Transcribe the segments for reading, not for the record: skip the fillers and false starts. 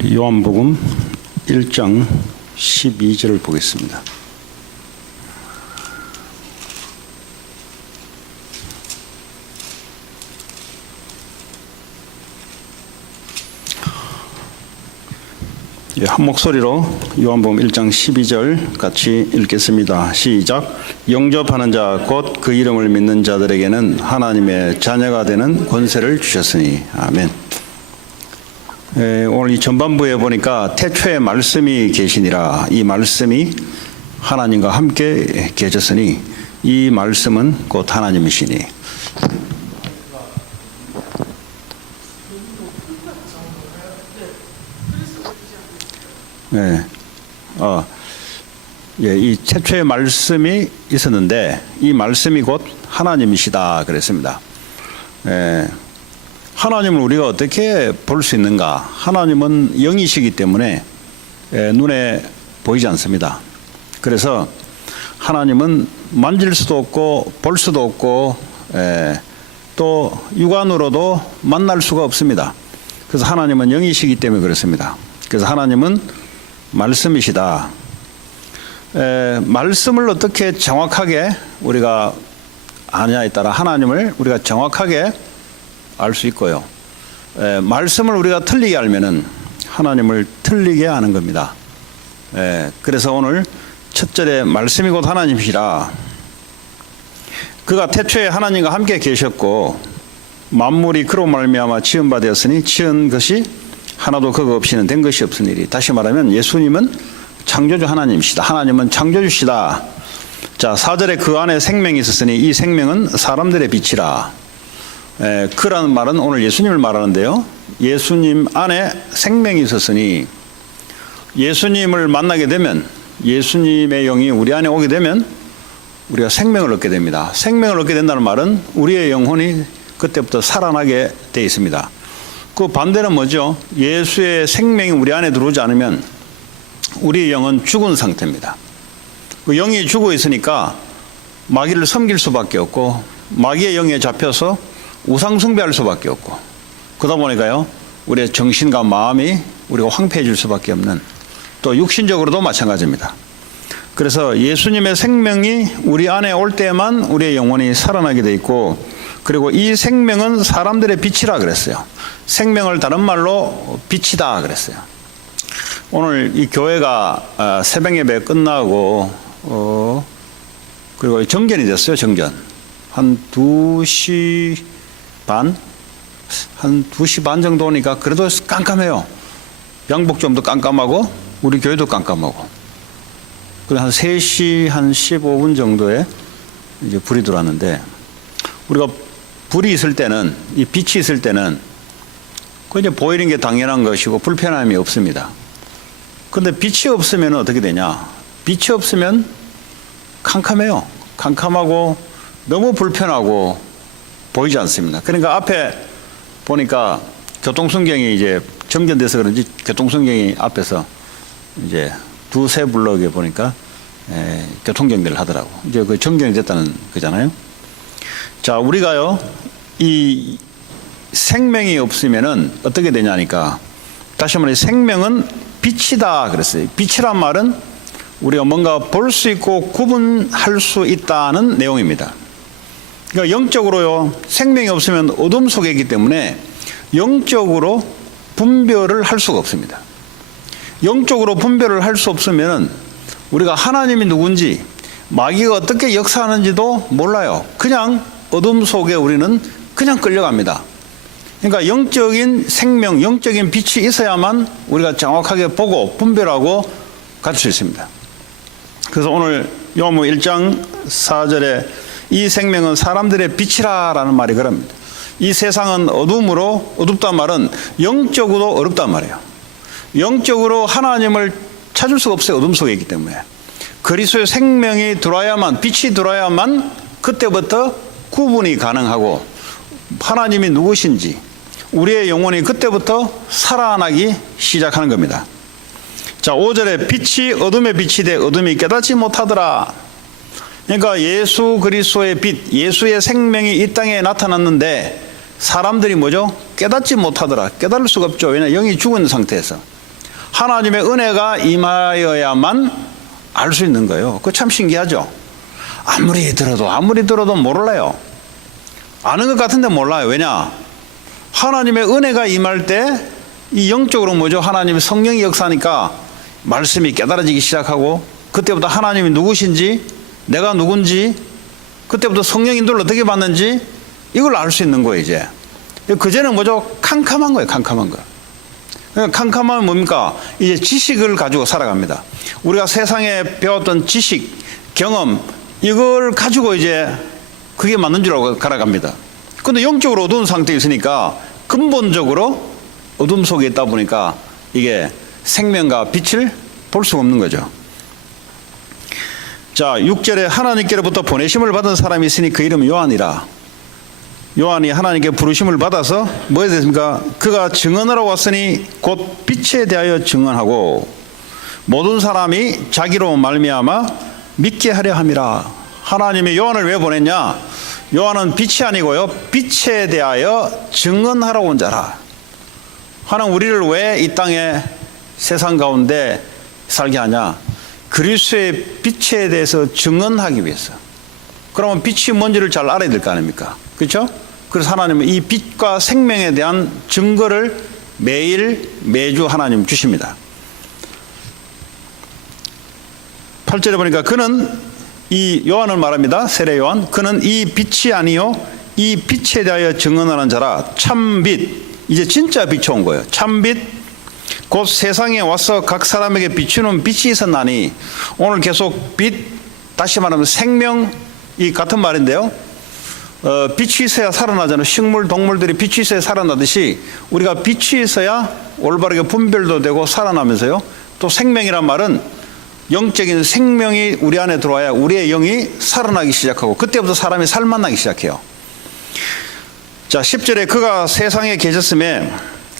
우리 요한복음 1장 12절을 보겠습니다. 한 목소리로 요한복음 1장 12절 같이 읽겠습니다. 시작. 영접하는 자 곧 그 이름을 믿는 자들에게는 하나님의 자녀가 되는 권세를 주셨으니. 아멘. 오늘 이 전반부에 보니까 태초에 말씀이 계시니라. 이 말씀이 하나님과 함께 계셨으니 이 말씀은 곧 하나님이시니. 이 태초에 말씀이 있었는데 이 말씀이 곧 하나님이시다 그랬습니다. 하나님을 우리가 어떻게 볼 수 있는가? 하나님은 영이시기 때문에 눈에 보이지 않습니다. 그래서 하나님은 만질 수도 없고 볼 수도 없고 또 육안으로도 만날 수가 없습니다. 그래서 하나님은 영이시기 때문에 그렇습니다. 그래서 하나님은 말씀이시다. 말씀을 어떻게 정확하게 우리가 아냐에 따라 하나님을 우리가 정확하게 알 수 있고요. 말씀을 우리가 틀리게 알면은 하나님을 틀리게 아는 겁니다. 그래서 오늘 첫 절에 말씀이 곧 하나님이시라. 그가 태초에 하나님과 함께 계셨고 만물이 그로 말미암아 지은 바 되었으니 지은 것이 하나도 그거 없이는 된 것이 없으니리. 다시 말하면 예수님은 창조주 하나님이시다. 하나님은 창조주시다. 자, 4절에 그 안에 생명이 있었으니 이 생명은 사람들의 빛이라. 그라는 말은 오늘 예수님을 말하는데요. 예수님 안에 생명이 있었으니 예수님을 만나게 되면 예수님의 영이 우리 안에 오게 되면 우리가 생명을 얻게 됩니다. 생명을 얻게 된다는 말은 우리의 영혼이 그때부터 살아나게 되어 있습니다. 그 반대는 뭐죠? 예수의 생명이 우리 안에 들어오지 않으면 우리의 영은 죽은 상태입니다. 그 영이 죽어 있으니까 마귀를 섬길 수밖에 없고 마귀의 영에 잡혀서 우상 숭배할 수밖에 없고 그러다 보니까요 우리의 정신과 마음이 우리가 황폐해질 수밖에 없는 또 육신적으로도 마찬가지입니다. 그래서 예수님의 생명이 우리 안에 올 때만 우리의 영혼이 살아나게 돼 있고 그리고 이 생명은 사람들의 빛이라 그랬어요. 생명을 다른 말로 빛이다 그랬어요. 오늘 이 교회가 새벽 예배 끝나고 그리고 정전이 됐어요. 정전 한 2시 반? 한 2시 반 정도니까 그래도 깜깜해요. 양복점도 깜깜하고 우리 교회도 깜깜하고 그래서 한 3시 한 15분 정도에 이제 불이 들어왔는데 우리가 불이 있을 때는 이 빛이 있을 때는 그 이제 보이는 게 당연한 것이고 불편함이 없습니다. 그런데 빛이 없으면 어떻게 되냐? 빛이 없으면 캄캄해요. 캄캄하고 너무 불편하고 보이지 않습니다. 그러니까 앞에 보니까 교통순경이 이제 정전돼서 그런지 교통순경이 앞에서 이제 2-3 블럭에 보니까 교통정비를 하더라고. 이제 그 정전이 됐다는 거잖아요. 자, 우리가요, 이 생명이 없으면은 어떻게 되냐니까 다시 말해 생명은 빛이다 그랬어요. 빛이란 말은 우리가 뭔가 볼 수 있고 구분할 수 있다는 내용입니다. 그러니까 영적으로요 생명이 없으면 어둠 속에 있기 때문에 영적으로 분별을 할 수가 없습니다. 영적으로 분별을 할 수 없으면 우리가 하나님이 누군지 마귀가 어떻게 역사하는지도 몰라요. 그냥 어둠 속에 우리는 그냥 끌려갑니다. 그러니까 영적인 생명, 영적인 빛이 있어야만 우리가 정확하게 보고 분별하고 갈 수 있습니다. 그래서 오늘 요한복음 1장 4절에 이 생명은 사람들의 빛이라 라는 말이 그럽니다. 이 세상은 어둠으로 어둡단 말은 영적으로 어렵단 말이에요. 영적으로 하나님을 찾을 수가 없어요. 어둠 속에 있기 때문에. 그리스도의 생명이 들어와야만 빛이 들어와야만 그때부터 구분이 가능하고 하나님이 누구신지 우리의 영혼이 그때부터 살아나기 시작하는 겁니다. 자, 5절에 빛이 어둠의 빛이 돼 어둠이 깨닫지 못하더라. 그러니까 예수 그리스도의 빛, 예수의 생명이 이 땅에 나타났는데 사람들이 뭐죠? 깨닫지 못하더라. 깨달을 수가 없죠. 왜냐하면 영이 죽은 상태에서. 하나님의 은혜가 임하여야만 알 수 있는 거예요. 그거 참 신기하죠. 아무리 들어도 몰라요. 아는 것 같은데 몰라요. 왜냐? 하나님의 은혜가 임할 때 이 영적으로 뭐죠? 하나님의 성령의 역사니까 말씀이 깨달아지기 시작하고, 그때부터 하나님이 누구신지, 내가 누군지, 그때부터 성령 인도를 어떻게 받는지 이걸 알 수 있는 거예요. 이제 그전에는 뭐죠? 캄캄한 거예요. 캄캄한 거. 그러니까 캄캄하면 뭡니까? 이제 지식을 가지고 살아갑니다. 우리가 세상에 배웠던 지식, 경험, 이걸 가지고 이제 그게 맞는 줄 알고 살아갑니다. 그런데 영적으로 어두운 상태에 있으니까 근본적으로 어둠 속에 있다 보니까 이게 생명과 빛을 볼 수가 없는 거죠. 자, 6절에 하나님께로부터 보내심을 받은 사람이 있으니 그 이름은 요한이라. 요한이 하나님께 부르심을 받아서 뭐에 됐습니까? 그가 증언하러 왔으니 곧 빛에 대하여 증언하고 모든 사람이 자기로 말미암아 믿게 하려 함이라. 하나님이 요한을 왜 보냈냐? 요한은 빛이 아니고요, 빛에 대하여 증언하러 온 자라. 하나님 우리를 왜 이 땅에 세상 가운데 살게 하냐? 그리스도의 빛에 대해서 증언하기 위해서. 그러면 빛이 뭔지를 잘 알아야 될 거 아닙니까? 그렇죠? 그래서 하나님은 이 빛과 생명에 대한 증거를 매주 하나님 주십니다. 8절에 보니까 그는, 이 요한을 말합니다. 세례 요한. 그는 이 빛이 아니요 이 빛에 대하여 증언하는 자라. 참빛, 이제 진짜 빛이 온 거예요. 참빛, 곧 세상에 와서 각 사람에게 비추는 빛이 있었나니. 오늘 계속 빛, 다시 말하면 생명이 같은 말인데요. 빛이 있어야 살아나잖아요. 식물, 동물들이 빛이 있어야 살아나듯이 우리가 빛이 있어야 올바르게 분별도 되고 살아나면서요. 또 생명이란 말은 영적인 생명이 우리 안에 들어와야 우리의 영이 살아나기 시작하고, 그때부터 사람이 살만나기 시작해요. 자, 10절에 그가 세상에 계셨음에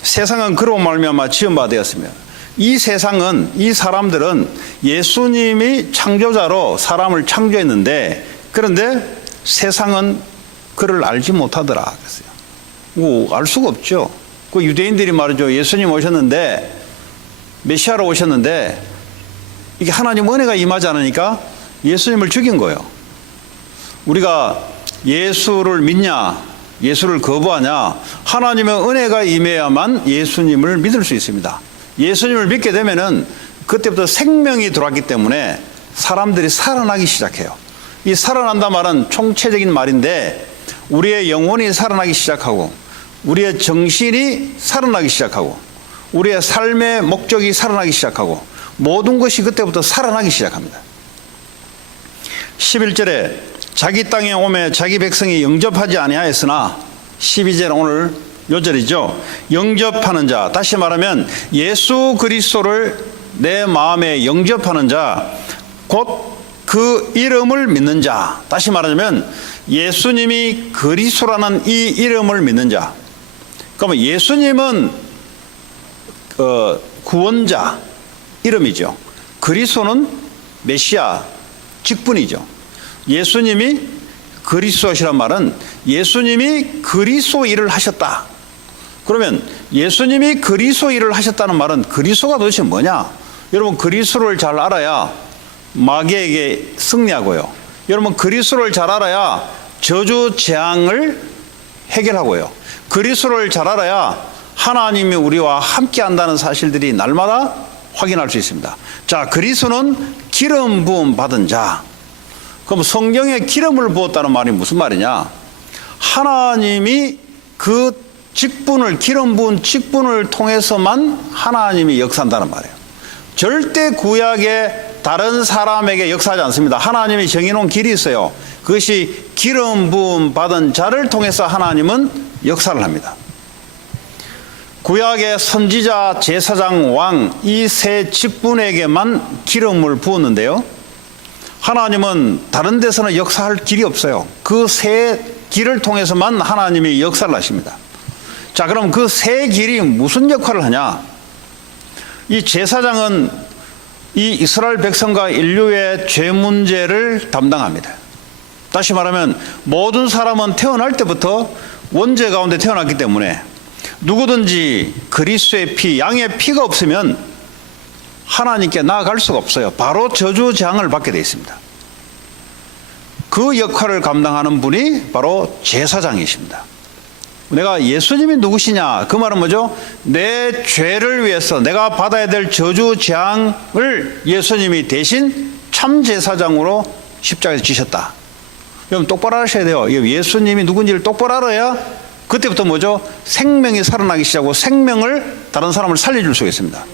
세상은 그로 말미암아 지음바 되었으며. 이 세상은, 이 사람들은 예수님이 창조자로 사람을 창조했는데, 그런데 세상은 그를 알지 못하더라 그랬어요. 알 수가 없죠. 그 유대인들이 말이죠. 예수님 오셨는데, 메시아로 오셨는데 이게 하나님 은혜가 임하지 않으니까 예수님을 죽인 거예요. 우리가 예수를 믿냐, 예수를 거부하냐, 하나님의 은혜가 임해야만 예수님을 믿을 수 있습니다. 예수님을 믿게 되면은 그때부터 생명이 들어왔기 때문에 사람들이 살아나기 시작해요. 이 살아난다 말은 총체적인 말인데, 우리의 영혼이 살아나기 시작하고, 우리의 정신이 살아나기 시작하고, 우리의 삶의 목적이 살아나기 시작하고, 모든 것이 그때부터 살아나기 시작합니다. 11절에 자기 땅에 오매 자기 백성이 영접하지 아니하였으나, 12절 오늘 요절이죠. 영접하는 자, 다시 말하면 예수 그리스도를 내 마음에 영접하는 자, 곧 그 이름을 믿는 자. 다시 말하자면 예수님이 그리스도라는 이 이름을 믿는 자. 그러면 예수님은 구원자 이름이죠. 그리스도는 메시아 직분이죠. 예수님이 그리스도시란 말은 예수님이 그리스도 일을 하셨다. 그러면 예수님이 그리스도 일을 하셨다는 말은 그리스도가 도대체 뭐냐? 여러분, 그리스도를 잘 알아야 마귀에게 승리하고요. 여러분, 그리스도를 잘 알아야 저주 재앙을 해결하고요. 그리스도를 잘 알아야 하나님이 우리와 함께 한다는 사실들이 날마다 확인할 수 있습니다. 자, 그리스도는 기름 부음 받은 자. 그럼 성경에 기름을 부었다는 말이 무슨 말이냐? 하나님이 그 직분을, 기름 부은 직분을 통해서만 하나님이 역사한다는 말이에요. 절대 구약에 다른 사람에게 역사하지 않습니다. 하나님이 정해놓은 길이 있어요. 그것이 기름 부음 받은 자를 통해서 하나님은 역사를 합니다. 구약의 선지자, 제사장, 왕, 이 세 직분에게만 기름을 부었는데요, 하나님은 다른 데서는 역사할 길이 없어요. 그 세 길을 통해서만 하나님이 역사를 하십니다. 자, 그럼 그 세 길이 무슨 역할을 하냐? 이 제사장은 이 이스라엘 백성과 인류의 죄 문제를 담당합니다. 다시 말하면 모든 사람은 태어날 때부터 원죄 가운데 태어났기 때문에 누구든지 그리스도의 피, 양의 피가 없으면 하나님께 나아갈 수가 없어요. 바로 저주재앙을 받게 되어 있습니다. 그 역할을 감당하는 분이 바로 제사장이십니다. 내가 예수님이 누구시냐? 그 말은 뭐죠? 내 죄를 위해서 내가 받아야 될 저주재앙을 예수님이 대신 참 제사장으로 십자가에서 지셨다. 여러분 똑바로 하셔야 돼요. 예수님이 누군지를 똑바로 알아야 그때부터 뭐죠? 생명이 살아나기 시작하고 생명을 다른 사람을 살려줄 수가 있습니다.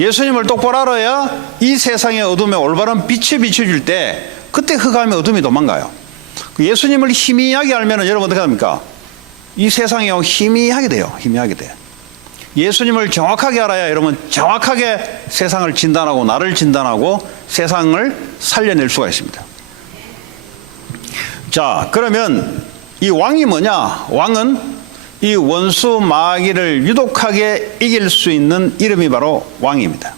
예수님을 똑바로 알아야 이 세상의 어둠에 올바른 빛을 비춰줄 때 그때 흑암의 어둠이 도망가요. 예수님을 희미하게 알면 여러분 어떻게 합니까? 이 세상이 희미하게 돼요. 희미하게 돼요. 예수님을 정확하게 알아야 여러분 정확하게 세상을 진단하고 나를 진단하고 세상을 살려낼 수가 있습니다. 자, 그러면 이 왕이 뭐냐? 왕은 이 원수 마귀를 유독하게 이길 수 있는 이름이 바로 왕입니다.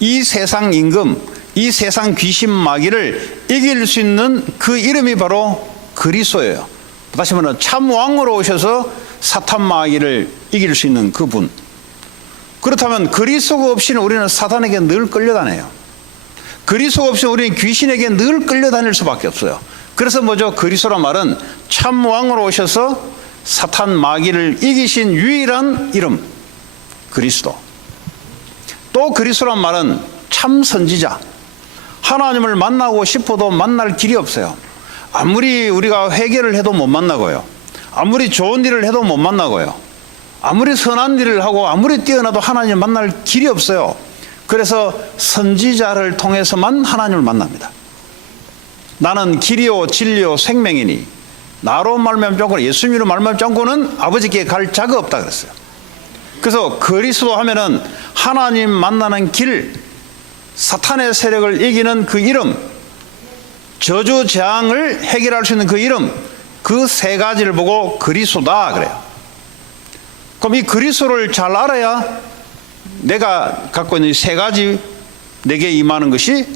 이 세상 임금, 이 세상 귀신 마귀를 이길 수 있는 그 이름이 바로 그리스도예요. 다시 말하면 참 왕으로 오셔서 사탄 마귀를 이길 수 있는 그분. 그렇다면 그리스도가 없이는 우리는 사탄에게 늘 끌려다녀요. 그리스도가 없이는 우리는 귀신에게 늘 끌려다닐 수밖에 없어요. 그래서 뭐죠? 그리스도란 말은 참 왕으로 오셔서 사탄 마귀를 이기신 유일한 이름, 그리스도. 또 그리스도란 말은 참 선지자. 하나님을 만나고 싶어도 만날 길이 없어요. 아무리 우리가 회개를 해도 못 만나고요. 아무리 좋은 일을 해도 못 만나고요. 아무리 선한 일을 하고 아무리 뛰어나도 하나님을 만날 길이 없어요. 그래서 선지자를 통해서만 하나님을 만납니다. 나는 길이요 진리요 생명이니 나로 말미암지 않고는 예수님으로 말미암지 않고는 아버지께 갈 자가 없다 그랬어요. 그래서 그리스도 하면은 하나님 만나는 길, 사탄의 세력을 이기는 그 이름, 저주 재앙을 해결할 수 있는 그 이름, 그 세 가지를 보고 그리스도다 그래요. 그럼 이 그리스도를 잘 알아야 내가 갖고 있는 이 세 가지 내게 임하는 것이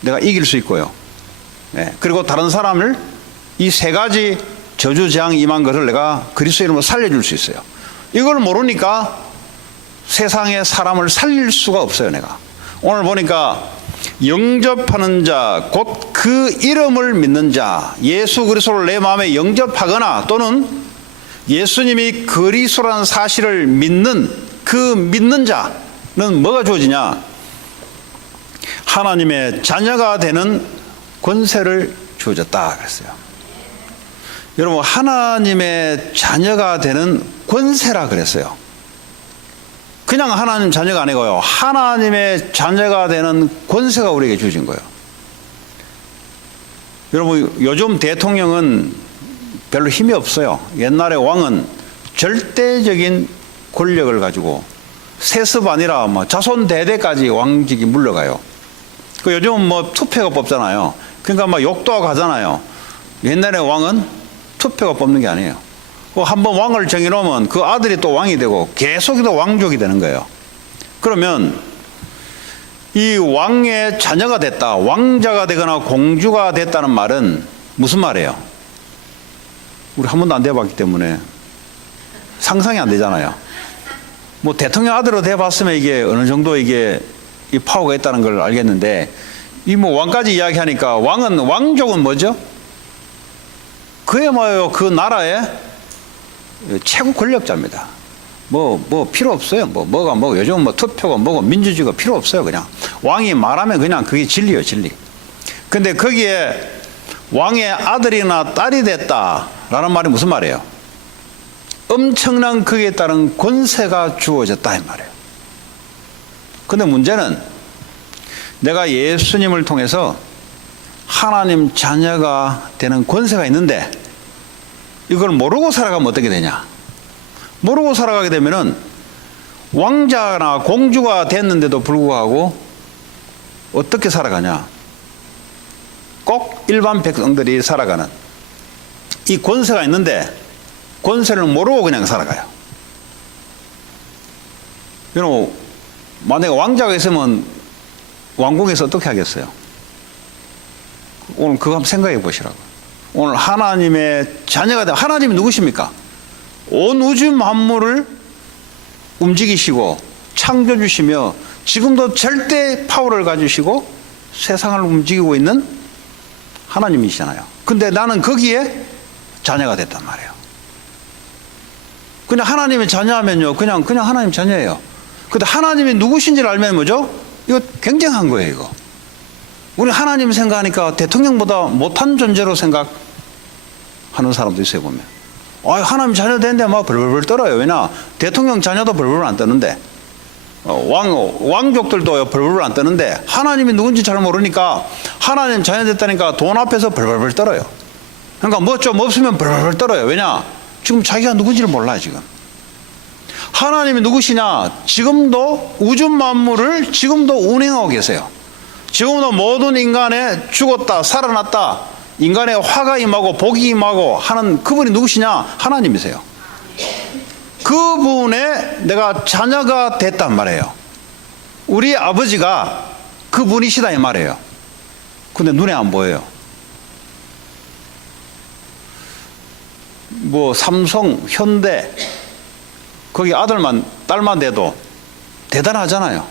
내가 이길 수 있고요. 네. 그리고 다른 사람을 이 세 가지 저주 재앙 임한 것을 내가 그리스도 이름으로 살려줄 수 있어요. 이걸 모르니까 세상에 사람을 살릴 수가 없어요. 내가 오늘 보니까 영접하는 자, 곧 그 이름을 믿는 자, 예수 그리스도를 내 마음에 영접하거나 또는 예수님이 그리스도라는 사실을 믿는 그 믿는 자는 뭐가 주어지냐? 하나님의 자녀가 되는 권세를 주어졌다 그랬어요. 여러분 하나님의 자녀가 되는 권세라 그랬어요. 그냥 하나님 자녀가 아니고요. 하나님의 자녀가 되는 권세가 우리에게 주어진 거예요. 여러분 요즘 대통령은 별로 힘이 없어요. 옛날에 왕은 절대적인 권력을 가지고 세습 아니라 뭐 자손 대대까지 왕직이 물러가요. 그 요즘은 뭐 투표가 뽑잖아요. 그러니까 막 욕도 하고 하잖아요. 옛날에 왕은 투표가 뽑는 게 아니에요. 한번 왕을 정해놓으면 그 아들이 또 왕이 되고 계속 또 왕족이 되는 거예요. 그러면 이 왕의 자녀가 됐다, 왕자가 되거나 공주가 됐다는 말은 무슨 말이에요? 우리 한 번도 안 돼봤기 때문에 상상이 안 되잖아요. 뭐 대통령 아들로 돼봤으면 이게 어느 정도 이게 이 파워가 있다는 걸 알겠는데 이 뭐 왕까지 이야기하니까 왕족은 뭐죠? 그야말로 그 나라의 최고 권력자입니다. 뭐 필요 없어요. 뭐가 요즘 뭐 투표가 뭐고 민주주의가 필요 없어요. 그냥 왕이 말하면 그냥 그게 진리예요, 진리. 근데 거기에 왕의 아들이나 딸이 됐다라는 말이 무슨 말이에요? 엄청난 거기에 따른 권세가 주어졌다 이 말이에요. 근데 문제는 내가 예수님을 통해서 하나님 자녀가 되는 권세가 있는데 이걸 모르고 살아가면 어떻게 되냐? 모르고 살아가게 되면은 왕자나 공주가 됐는데도 불구하고 어떻게 살아가냐? 꼭 일반 백성들이 살아가는 이 권세가 있는데 권세를 모르고 그냥 살아가요. 여러분 만약에 왕자가 있으면 왕궁에서 어떻게 하겠어요? 오늘 그거 한번 생각해 보시라고. 오늘 하나님의 자녀가 되면 하나님이 누구십니까? 온 우주 만물을 움직이시고 창조주시며 지금도 절대 파워를 가지시고 세상을 움직이고 있는 하나님이시잖아요. 근데 나는 거기에 자녀가 됐단 말이에요. 그냥 하나님의 자녀하면요, 그냥 하나님 자녀예요. 근데 하나님이 누구신지를 알면 뭐죠? 이거 굉장한 거예요, 이거. 우리 하나님 생각하니까 대통령보다 못한 존재로 생각하는 사람도 있어요, 보면. 하나님 자녀 되는데 막 벌벌 떨어요. 왜냐? 대통령 자녀도 벌벌 안 떠는데, 왕족들도 벌벌 안 떠는데, 하나님이 누군지 잘 모르니까 하나님 자녀 됐다니까 돈 앞에서 벌벌 떨어요. 그러니까 뭐 좀 없으면 벌벌 떨어요. 왜냐? 지금 자기가 누군지를 몰라요, 지금. 하나님이 누구시냐? 지금도 우주 만물을 지금도 운행하고 계세요. 지금도 모든 인간의 죽었다 살아났다, 인간의 화가 임하고 복이 임하고 하는 그분이 누구시냐? 하나님이세요. 그분의 내가 자녀가 됐단 말이에요. 우리 아버지가 그분이시다 이 말이에요. 근데 눈에 안 보여요. 뭐 삼성, 현대 거기 아들만 딸만 돼도 대단하잖아요.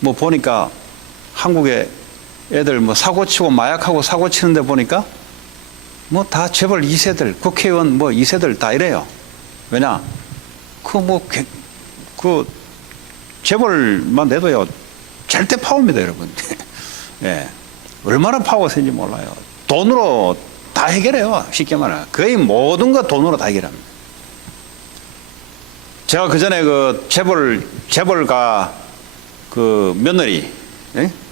뭐 보니까 한국의 애들 뭐 사고 치고 마약하고 사고 치는데 보니까 뭐 다 재벌 2세들, 국회의원 뭐 2세들 다 이래요. 왜냐? 그 재벌만 돼도요 절대 파워입니다, 여러분. 예, 얼마나 파워가 센지 몰라요. 돈으로 다 해결해요. 쉽게 말하면 거의 모든 거 돈으로 다 해결합니다. 제가 그 전에 그 재벌가 그 며느리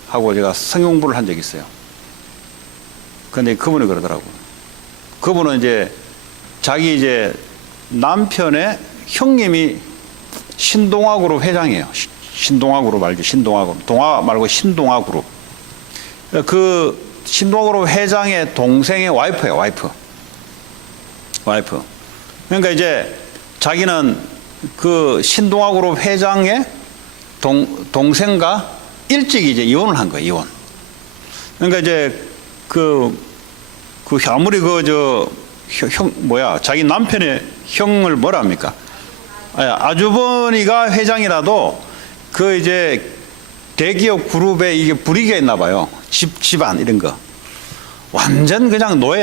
하고 제가 성형부를 한 적이 있어요. 근데 그분이 그러더라고요. 그분은 이제 자기 이제 남편의 형님이 신동아그룹 회장이에요. 신동아그룹 알죠? 신동아그룹. 동아 말고 신동아그룹. 그 신동아그룹 회장의 동생의 와이프예요. 와이프. 그러니까 이제 자기는 그 신동아그룹 회장의 동생과 일찍 이제 이혼을 한 거예요. 이혼. 그러니까 이제 아무리 자기 남편의 형을 뭐라 합니까? 아주버니가 회장이라도 그 이제 대기업 그룹에 이게 불이익이 있나 봐요. 집안 이런 거. 완전 그냥 노예.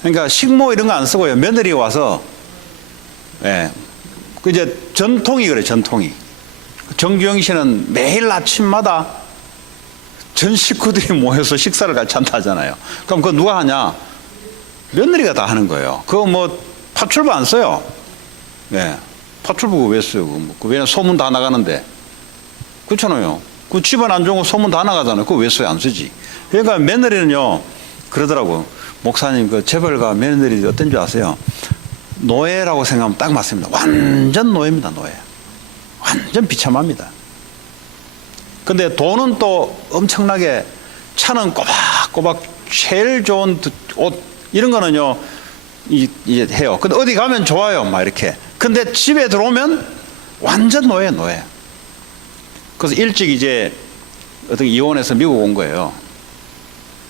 그러니까 식모 이런 거 안 쓰고요. 며느리 와서, 그 이제 전통이 그래, 전통이. 정주영 씨는 매일 아침마다 전 식구들이 모여서 식사를 같이 한다 하잖아요. 그럼 그거 누가 하냐? 며느리가 다 하는 거예요. 그거 뭐 파출부 안 써요. 파출부 왜 써요? 왜냐면 소문 다 나가는데. 그렇잖아요. 그 집안 안 좋은 거 소문 다 나가잖아요. 그거 왜 써요? 안 쓰지. 그러니까 며느리는요, 그러더라고. 목사님, 그 재벌가 며느리 어떤 줄 아세요? 노예라고 생각하면 딱 맞습니다. 완전 노예입니다, 노예. 완전 비참합니다. 근데 돈은 또 엄청나게, 차는 꼬박꼬박 제일 좋은 옷, 이런 거는요, 이제 해요. 근데 어디 가면 좋아요, 막 이렇게. 근데 집에 들어오면 완전 노예. 그래서 일찍 이제 어떻게 이혼해서 미국 온 거예요.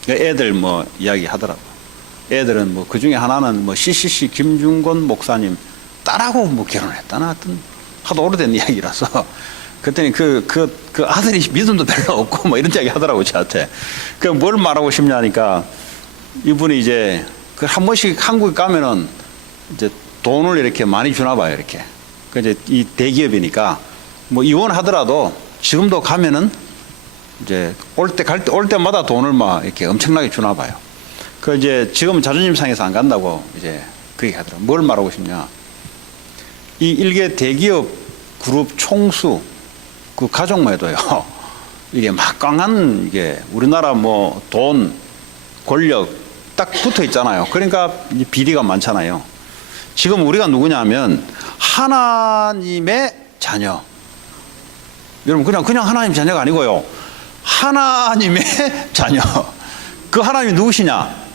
애들 뭐 이야기 하더라고. 애들은 뭐 그 중에 하나는 뭐 CCC 김중곤 목사님 딸하고 뭐 결혼했다나 하여튼 하도 오래된 이야기라서 그랬더니 그 아들이 믿음도 별로 없고 뭐 이런 이야기 하더라고 저한테. 그 뭘 말하고 싶냐니까 이분이 이제 그 한 번씩 한국에 가면은 이제 돈을 이렇게 많이 주나 봐요 이렇게. 그 이제 이 대기업이니까 뭐 이혼하더라도 지금도 가면은 이제 올 때마다 돈을 막 이렇게 엄청나게 주나 봐요. 그 이제 지금 자존심 상해서 안 간다고 이제 그 얘기 하더라고. 뭘 말하고 싶냐. 이 일개 대기업 그룹 총수 그 가족만 해도요. 이게 막강한 이게 우리나라 뭐 돈, 권력 딱 붙어 있잖아요. 그러니까 비리가 많잖아요. 지금 우리가 누구냐 하면 하나님의 자녀. 여러분 그냥 하나님 자녀가 아니고요. 하나님의 자녀. 그 하나님이 누구시냐?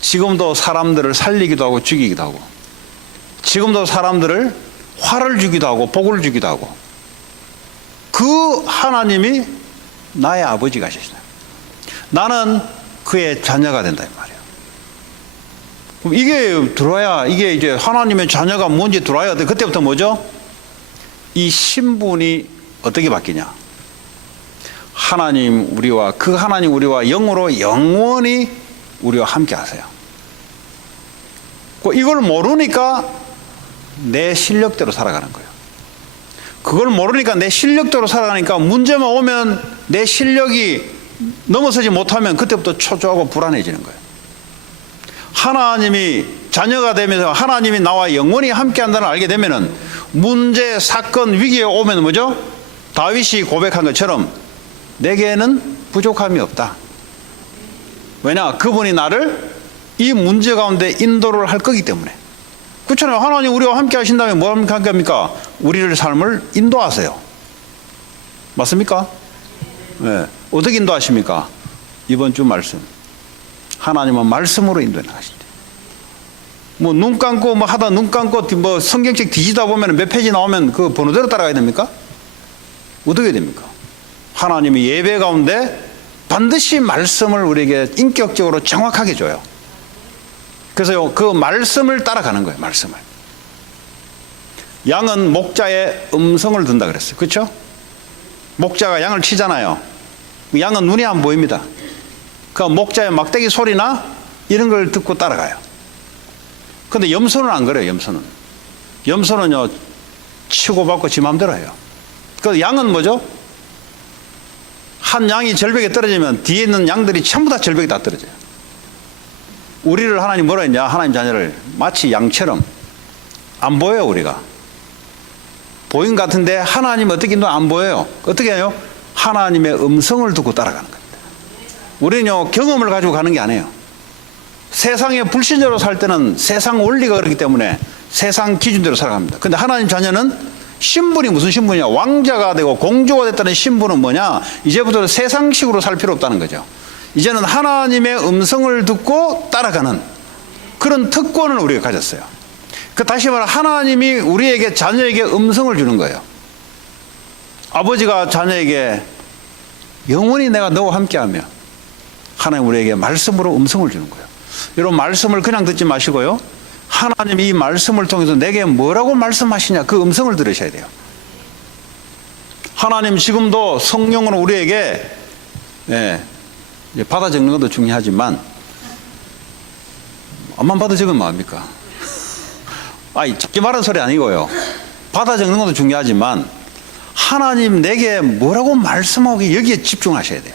지금도 사람들을 살리기도 하고 죽이기도 하고, 지금도 사람들을 화를 주기도 하고 복을 주기도 하고, 그 하나님이 나의 아버지가 되시다. 나는 그의 자녀가 된다 이 말이에요. 그럼 이게 들어와야, 이게 이제 하나님의 자녀가 뭔지 들어와야 돼. 그때부터 뭐죠? 이 신분이 어떻게 바뀌냐? 하나님 우리와 그 하나님 우리와 영으로 영원히 우리와 함께 하세요. 이걸 모르니까 내 실력대로 살아가는 거예요. 그걸 모르니까 내 실력대로 살아가니까 문제만 오면 내 실력이 넘어서지 못하면 그때부터 초조하고 불안해지는 거예요. 하나님이 자녀가 되면서 하나님이 나와 영원히 함께 한다는 걸 알게 되면은 문제, 사건, 위기에 오면 뭐죠? 다윗이 고백한 것처럼 내게는 부족함이 없다. 왜냐? 그분이 나를 이 문제 가운데 인도를 할 거기 때문에. 그렇잖아요. 하나님 우리와 함께 하신다면 뭐 합니까? 우리를 삶을 인도하세요. 맞습니까? 네. 어떻게 인도하십니까? 이번 주 말씀. 하나님은 말씀으로 인도해 나가신대. 뭐 눈 감고 뭐 하다 눈 감고 뭐 성경책 뒤지다 보면 몇 페이지 나오면 그 번호대로 따라가야 됩니까? 어떻게 됩니까? 하나님이 예배 가운데 반드시 말씀을 우리에게 인격적으로 정확하게 줘요. 그래서 그 말씀을 따라가는 거예요. 말씀을. 양은 목자의 음성을 듣는다 그랬어요. 그렇죠? 목자가 양을 치잖아요. 양은 눈이 안 보입니다. 그 목자의 막대기 소리나 이런 걸 듣고 따라가요. 근데 염소는 안 그래요. 염소는요 치고받고 지 마음대로 해요. 그 양은 뭐죠? 한 양이 절벽에 떨어지면 뒤에 있는 양들이 전부 다 절벽에 다 떨어져요. 우리를 하나님 뭐라 했냐? 하나님 자녀를 마치 양처럼 안 보여요. 우리가 보인 것 같은데 하나님 어떻게 안 보여요. 어떻게 해요? 하나님의 음성을 듣고 따라가는 겁니다. 우리는요 경험을 가지고 가는 게 아니에요. 세상에 불신자로 살 때는 세상 원리가 그렇기 때문에 세상 기준대로 살아갑니다. 근데 하나님 자녀는 신분이 무슨 신분이냐? 왕자가 되고 공주가 됐다는 신분은 뭐냐? 이제부터 세상식으로 살 필요 없다는 거죠. 이제는 하나님의 음성을 듣고 따라가는 그런 특권을 우리가 가졌어요. 그 다시 말해 하나님이 우리에게 자녀에게 음성을 주는 거예요. 아버지가 자녀에게 영원히 내가 너와 함께하며 하나님 우리에게 말씀으로 음성을 주는 거예요. 여러분 말씀을 그냥 듣지 마시고요. 하나님이 이 말씀을 통해서 내게 뭐라고 말씀하시냐 그 음성을 들으셔야 돼요. 하나님 지금도 성령으로 우리에게 받아 적는 것도 중요하지만 암만 받아 적으면 뭐합니까? 작게 말하는 소리 아니고요. 받아 적는 것도 중요하지만 하나님 내게 뭐라고 말씀하고 여기에 집중하셔야 돼요.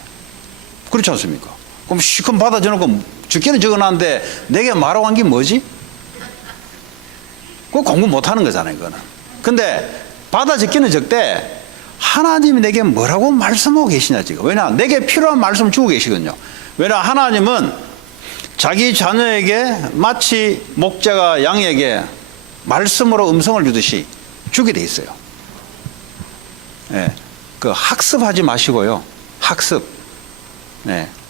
그렇지 않습니까? 그럼 시큼 받아 적놓고 적게는 적어놨는데 내게 말하고 한 게 뭐지? 그거 공부 못하는 거잖아요. 그거는. 근데 받아 적기는 적대 하나님이 내게 뭐라고 말씀하고 계시냐 지금. 왜냐? 내게 필요한 말씀을 주고 계시거든요. 왜냐? 하나님은 자기 자녀에게 마치 목자가 양에게 말씀으로 음성을 주듯이 주게 돼 있어요. 그 학습하지 마시고요. 학습.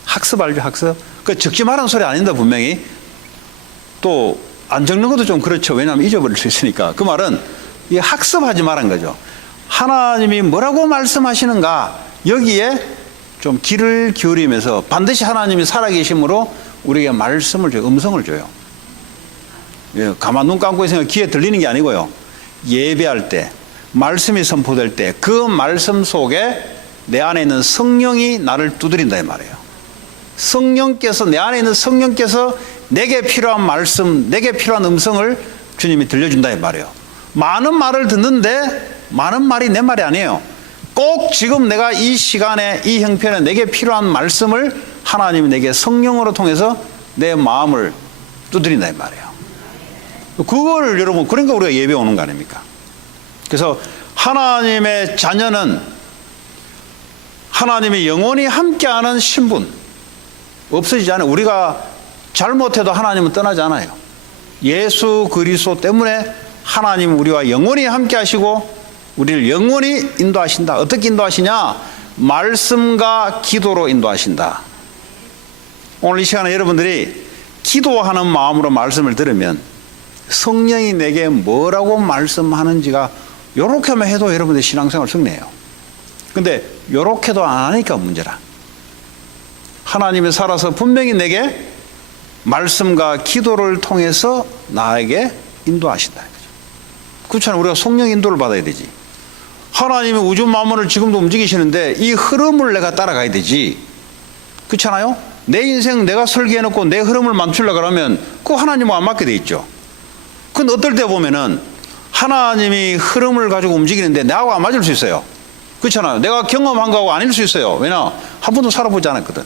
학습 알죠? 학습. 그 적지 말하는 소리 아닌데 분명히 또 안 적는 것도 좀 그렇죠. 왜냐하면 잊어버릴 수 있으니까. 그 말은 이 학습하지 말한 거죠. 하나님이 뭐라고 말씀하시는가 여기에 좀 귀를 기울이면서 반드시 하나님이 살아계심으로 우리에게 말씀을 줘요. 음성을 줘요. 가만 눈 감고 있으면 귀에 들리는 게 아니고요. 예배할 때 말씀이 선포될 때 그 말씀 속에 내 안에 있는 성령이 나를 두드린다 이 말이에요. 성령께서 내 안에 있는 성령께서 내게 필요한 말씀 내게 필요한 음성을 주님이 들려준다 이 말이에요. 많은 말을 듣는데 많은 말이 내 말이 아니에요. 꼭 지금 내가 이 시간에 이 형편에 내게 필요한 말씀을 하나님이 내게 성령으로 통해서 내 마음을 두드린다 이 말이에요. 그걸 여러분 그러니까 우리가 예배 오는 거 아닙니까? 그래서 하나님의 자녀는 하나님이 영원히 함께하는 신분 없어지지 않아요. 우리가 잘못해도 하나님은 떠나지 않아요. 예수 그리스도 때문에 하나님 우리와 영원히 함께 하시고 우리를 영원히 인도하신다. 어떻게 인도하시냐? 말씀과 기도로 인도하신다. 오늘 이 시간에 여러분들이 기도하는 마음으로 말씀을 들으면 성령이 내게 뭐라고 말씀하는지가 요렇게만 해도 여러분들 신앙생활 승리해요. 근데 요렇게도 안 하니까 문제라. 하나님이 살아서 분명히 내게 말씀과 기도를 통해서 나에게 인도하신다. 그렇잖아요. 우리가 성령 인도를 받아야 되지. 하나님이 우주 만물을 지금도 움직이시는데 이 흐름을 내가 따라가야 되지. 그렇잖아요? 내 인생 내가 설계해놓고 내 흐름을 멈추려고 그러면 그거 하나님은 안 맞게 돼 있죠. 근데 어떨 때 보면은 하나님이 흐름을 가지고 움직이는데 나하고 안 맞을 수 있어요. 그렇잖아요. 내가 경험한 거하고 아닐 수 있어요. 왜냐? 한 번도 살아보지 않았거든.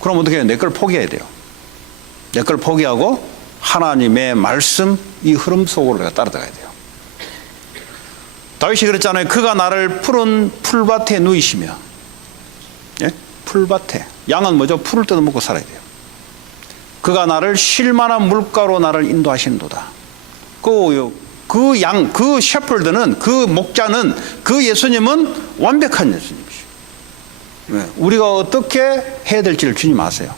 그럼 어떻게 해요? 내 걸 포기해야 돼요. 내 걸 포기하고 하나님의 말씀 이 흐름 속으로 내가 따라가야 돼요. 다윗이 그랬잖아요. 그가 나를 푸른 풀밭에 누이시며, 예? 풀밭에. 양은 뭐죠? 풀을 뜯어먹고 살아야 돼요. 그가 나를 쉴만한 물가로 나를 인도하시는도다. 그 양, 그 셰퍼드는, 그 목자는, 그 예수님은 완벽한 예수님이시죠. 네. 우리가 어떻게 해야 될지를 주님 아세요.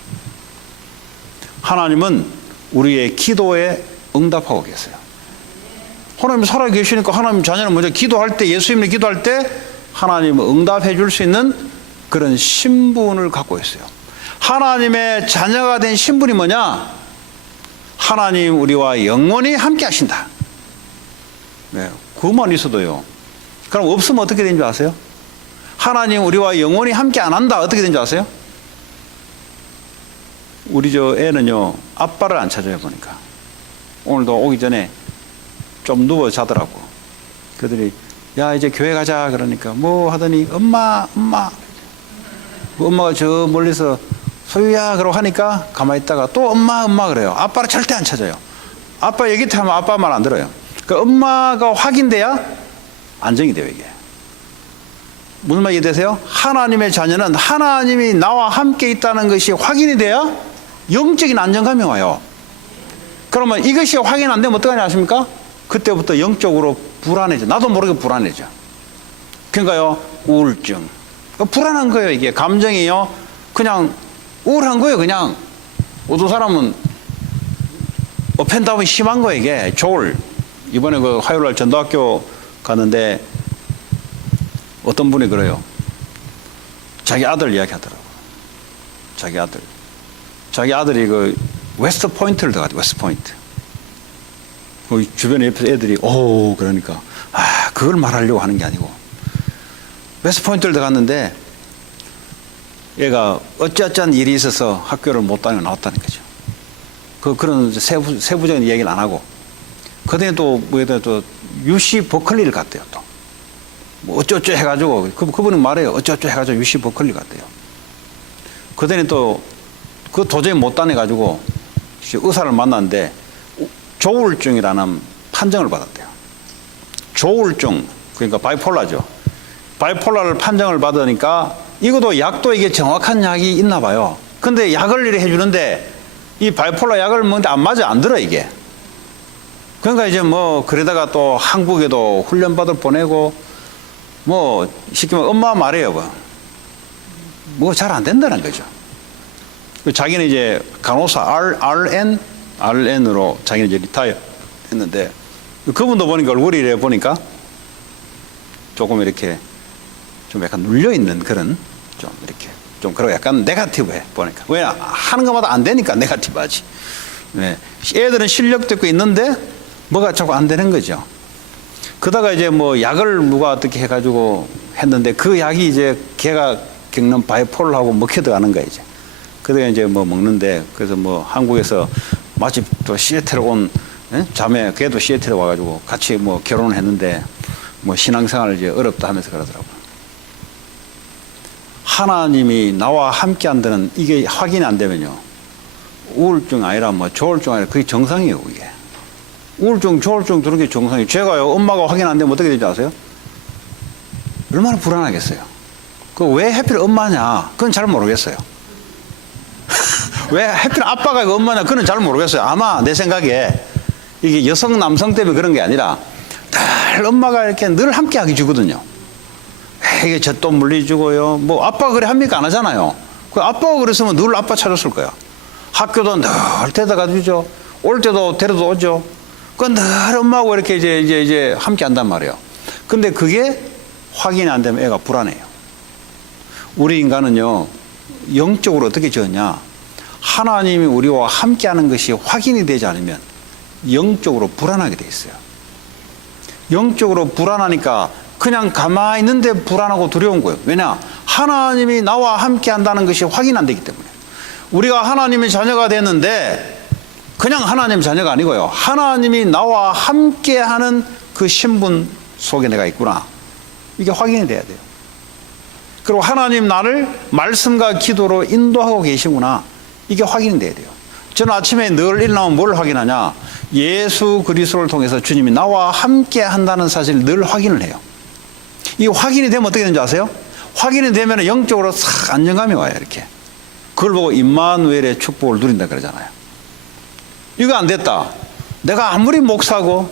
하나님은 우리의 기도에 응답하고 계세요. 하나님 살아 계시니까 하나님 자녀는 먼저 기도할 때, 예수님이 기도할 때 하나님은 응답해 줄 수 있는 그런 신분을 갖고 있어요. 하나님의 자녀가 된 신분이 뭐냐? 하나님 우리와 영원히 함께 하신다. 네, 그것만 있어도요. 그럼 없으면 어떻게 되는 줄 아세요? 하나님 우리와 영원히 함께 안 한다. 어떻게 되는 줄 아세요? 우리 저 애는요, 아빠를 안 찾아요, 보니까. 오늘도 오기 전에 좀 누워 자더라고. 그들이, 야, 이제 교회 가자. 그러니까 뭐 하더니, 엄마. 엄마가 저 멀리서 소유야. 그러고 하니까 가만히 있다가 또 엄마 그래요. 아빠를 절대 안 찾아요. 아빠 얘기 하면 아빠 말 안 들어요. 그 엄마가 확인돼야 안정이 돼요, 이게. 무슨 말 이해되세요? 하나님의 자녀는 하나님이 나와 함께 있다는 것이 확인이 돼야 영적인 안정감이 와요. 그러면 이것이 확인 안 되면 어떡하냐 아십니까? 그때부터 영적으로 불안해져. 나도 모르게 불안해져. 그러니까요, 우울증. 불안한 거예요, 이게. 감정이요. 그냥 우울한 거예요, 그냥. 어떤 사람은 업앤다운이 심한 거예요, 이게. 조울. 이번에 그 화요일날 전도학교 갔는데 어떤 분이 그래요. 자기 아들 이야기 하더라고요. 자기 아들이 그 웨스트 포인트를 들어가죠, 웨스트 포인트. 그 주변에 옆에서 애들이, 오, 그러니까. 그걸 말하려고 하는 게 아니고. 웨스트 포인트를 들어갔는데 얘가 어쩌한 일이 있어서 학교를 못 다니고 나왔다는 거죠. 그런 세부적인 얘기는 안 하고. 그다음에 또, 또, UC 버클리를 갔대요, 또. 뭐 어쩌 해가지고, 그분은 말해요. 어쩌 해가지고 UC 버클리 갔대요. 그다음에 또, 그 도저히 못 다녀가지고, 의사를 만났는데, 조울증이라는 판정을 받았대요. 조울증, 그러니까 바이폴라죠. 바이폴라를 판정을 받으니까, 이것도 약도 이게 정확한 약이 있나 봐요. 근데 약을 이렇게 해주는데, 이 바이폴라 약을 먹는데 안 맞아, 안 들어, 이게. 그러니까 이제 뭐, 그러다가 또 한국에도 훈련받을 보내고, 뭐, 쉽게 말하면 엄마 말해요, 뭐 잘 안 된다는 거죠. 자기는 이제 간호사 RN으로 자기는 이제 리타이어 했는데, 그분도 보니까 얼굴이 이래 보니까 조금 이렇게 좀 약간 눌려있는 그런 좀 이렇게 좀 그러고 약간 네거티브해 보니까. 왜 하는 것마다 안 되니까 네거티브 하지. 네. 애들은 실력도 있고 있는데 뭐가 자꾸 안 되는 거죠. 그러다가 이제 뭐 약을 누가 어떻게 해가지고 했는데 그 약이 이제 걔가 겪는 바이폴하고 먹혀 들어가는 거야 이제. 그러다가 이제 뭐 먹는데 그래서 뭐 한국에서 마치 또 시애틀에 온 자매 걔도 시애틀에 와가지고 같이 뭐 결혼을 했는데 뭐 신앙생활을 이제 어렵다 하면서 그러더라고요. 하나님이 나와 함께 한다는 이게 확인이 안 되면요. 우울증 아니라 뭐 조울증 아니라 그게 정상이에요, 그게. 우울증, 조울증 들은 게 정상이에요. 제가요, 엄마가 확인 안 되면 어떻게 되지 아세요? 얼마나 불안하겠어요. 그 왜 하필 엄마냐? 그건 잘 모르겠어요. 왜 하필 아빠가 엄마냐? 그건 잘 모르겠어요. 아마 내 생각에 이게 여성, 남성 때문에 그런 게 아니라 늘 엄마가 이렇게 늘 함께 하게 주거든요. 이게 젖도 물리주고요. 뭐 아빠가 그래 합니까? 안 하잖아요. 그 아빠가 그랬으면 늘 아빠 찾았을 거야. 학교도 늘 데려다 주죠. 올 때도 데려다 오죠. 그 늘 엄마하고 이렇게 이제 함께 한단 말이에요. 근데 그게 확인이 안 되면 애가 불안해요. 우리 인간은요, 영적으로 어떻게 지었냐? 하나님이 우리와 함께 하는 것이 확인이 되지 않으면 영적으로 불안하게 돼 있어요. 영적으로 불안하니까 그냥 가만히 있는데 불안하고 두려운 거예요. 왜냐? 하나님이 나와 함께 한다는 것이 확인 안 되기 때문에. 우리가 하나님의 자녀가 됐는데 그냥 하나님 자녀가 아니고요. 하나님이 나와 함께 하는 그 신분 속에 내가 있구나. 이게 확인이 돼야 돼요. 그리고 하나님 나를 말씀과 기도로 인도하고 계시구나. 이게 확인이 돼야 돼요. 저는 아침에 늘 일어나면 뭘 확인하냐? 예수 그리스도를 통해서 주님이 나와 함께 한다는 사실을 늘 확인을 해요. 이 확인이 되면 어떻게 되는지 아세요? 확인이 되면 영적으로 싹 안정감이 와요. 이렇게. 그걸 보고 임마누엘의 축복을 누린다 그러잖아요. 이거 안 됐다. 내가 아무리 목사고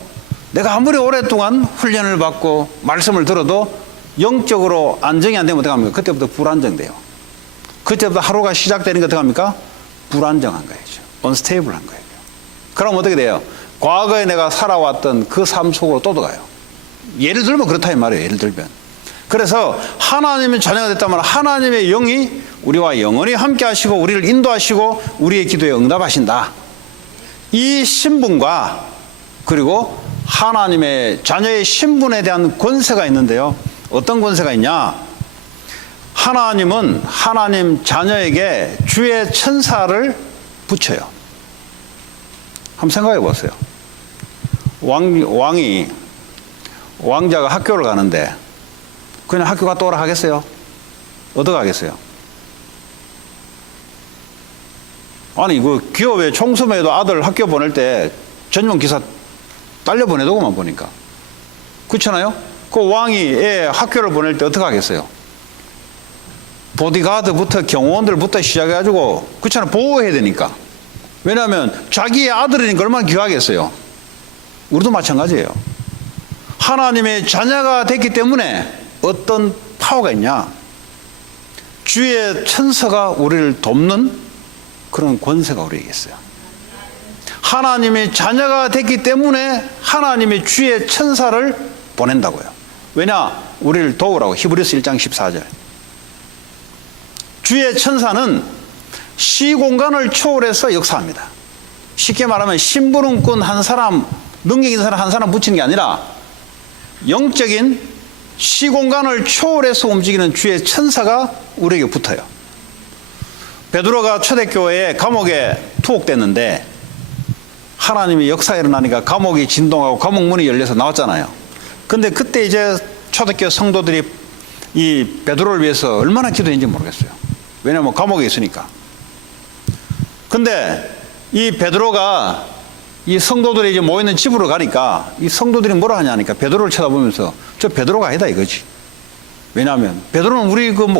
내가 아무리 오랫동안 훈련을 받고 말씀을 들어도 영적으로 안정이 안 되면 어떻게 합니까? 그때부터 불안정돼요. 그때부터 하루가 시작되는 게 어떻게 합니까? 불안정한 거예요. 언스테이블한 거예요. 그럼 어떻게 돼요? 과거에 내가 살아왔던 그 삶 속으로 또 들어가요. 예를 들면 그렇다 이 말이에요. 예를 들면. 그래서 하나님의 자녀가 됐다면 하나님의 영이 우리와 영원히 함께 하시고 우리를 인도하시고 우리의 기도에 응답하신다. 이 신분과 그리고 하나님의 자녀의 신분에 대한 권세가 있는데요. 어떤 권세가 있냐? 하나님은 하나님 자녀에게 주의 천사를 붙여요. 한번 생각해 보세요. 왕자가 학교를 가는데 그냥 학교 갔다 오라 하겠어요? 어디 가겠어요? 아니 그 기업에 총수매도 아들 학교 보낼 때 전용 기사 딸려 보내더구만 보니까. 그렇잖아요? 그 왕이 애 학교를 보낼 때 어떻게 하겠어요? 보디가드부터 경호원들부터 시작해가지고 그렇잖아요. 보호해야 되니까. 왜냐하면 자기의 아들이니까 얼마나 귀하겠어요. 우리도 마찬가지예요. 하나님의 자녀가 됐기 때문에 어떤 파워가 있냐? 주의 천사가 우리를 돕는 그런 권세가 우리에게 있어요. 하나님의 자녀가 됐기 때문에 하나님의 주의 천사를 보낸다고요. 왜냐? 우리를 도우라고. 히브리서 1장 14절. 주의 천사는 시공간을 초월해서 역사합니다. 쉽게 말하면 심부름꾼 한 사람, 능력 있는 사람 한 사람 붙이는 게 아니라 영적인 시공간을 초월해서 움직이는 주의 천사가 우리에게 붙어요. 베드로가 초대교회에 감옥에 투옥됐는데 하나님의 역사가 일어나니까 감옥이 진동하고 감옥 문이 열려서 나왔잖아요. 근데 그때 이제 초대교회 성도들이 이 베드로를 위해서 얼마나 기도했는지 모르겠어요. 왜냐하면 감옥에 있으니까. 근데 이 베드로가 이 성도들이 이제 모이는 집으로 가니까 이 성도들이 뭐라 하냐니까 베드로를 쳐다보면서 저 베드로가 아니다 이거지. 왜냐하면 베드로는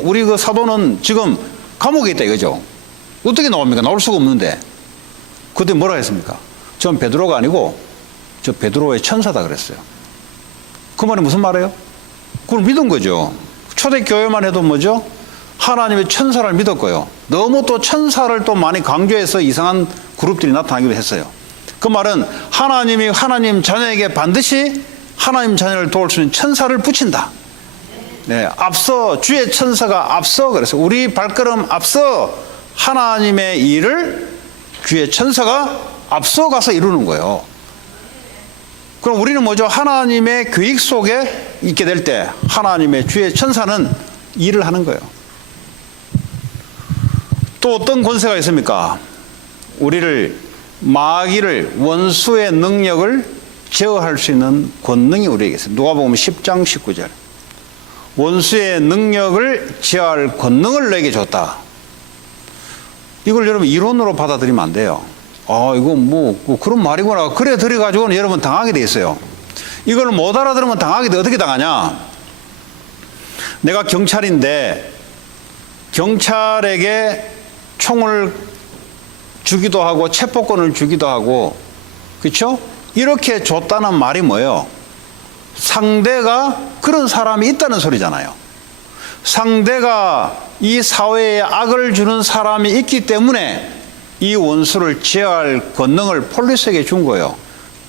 우리 그 사도는 지금 감옥에 있다 이거죠. 어떻게 나옵니까? 나올 수가 없는데. 그때 뭐라 했습니까? 전 베드로가 아니고 저 베드로의 천사다 그랬어요. 그 말이 무슨 말이에요? 그걸 믿은 거죠. 초대교회만 해도 뭐죠? 하나님의 천사를 믿었고요. 너무 또 천사를 또 많이 강조해서 이상한 그룹들이 나타나기도 했어요. 그 말은 하나님이 하나님 자녀에게 반드시 하나님 자녀를 도울 수 있는 천사를 붙인다. 네, 앞서 주의 천사가 앞서 그래서 우리 발걸음 앞서 하나님의 일을 주의 천사가 앞서 가서 이루는 거예요. 그럼 우리는 뭐죠? 하나님의 계획 속에 있게 될 때 하나님의 주의 천사는 일을 하는 거예요. 또 어떤 권세가 있습니까? 우리를 마귀를 원수의 능력을 제어할 수 있는 권능이 우리에게 있어요. 누가복음 10장 19절. 원수의 능력을 제어할 권능을 내게 줬다. 이걸 여러분 이론으로 받아들이면 안 돼요. 이거 뭐 그런 말이구나. 그래 들여가지고는 여러분 당하게 돼 있어요. 이걸 못 알아들으면 당하게 돼. 어떻게 당하냐? 내가 경찰인데 경찰에게 총을 주기도 하고 체포권을 주기도 하고, 그렇죠? 이렇게 줬다는 말이 뭐예요? 상대가 그런 사람이 있다는 소리잖아요. 상대가 이 사회에 악을 주는 사람이 있기 때문에 이 원수를 제어할 권능을 폴리스에게 준 거예요.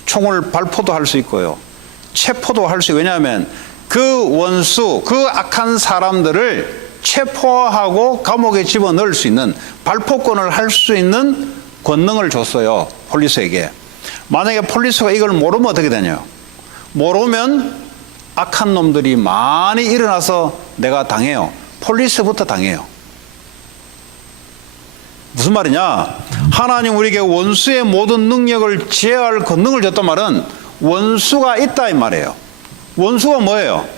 총을 발포도 할 수 있고요. 체포도 할 수 있고. 왜냐하면 그 원수, 그 악한 사람들을 체포하고 감옥에 집어넣을 수 있는 발포권을 할 수 있는 권능을 줬어요. 폴리스에게. 만약에 폴리스가 이걸 모르면 어떻게 되냐? 모르면 악한 놈들이 많이 일어나서 내가 당해요. 폴리스부터 당해요. 무슨 말이냐? 하나님 우리에게 원수의 모든 능력을 제어할 권능을 줬단 말은 원수가 있다 이 말이에요. 원수가 뭐예요?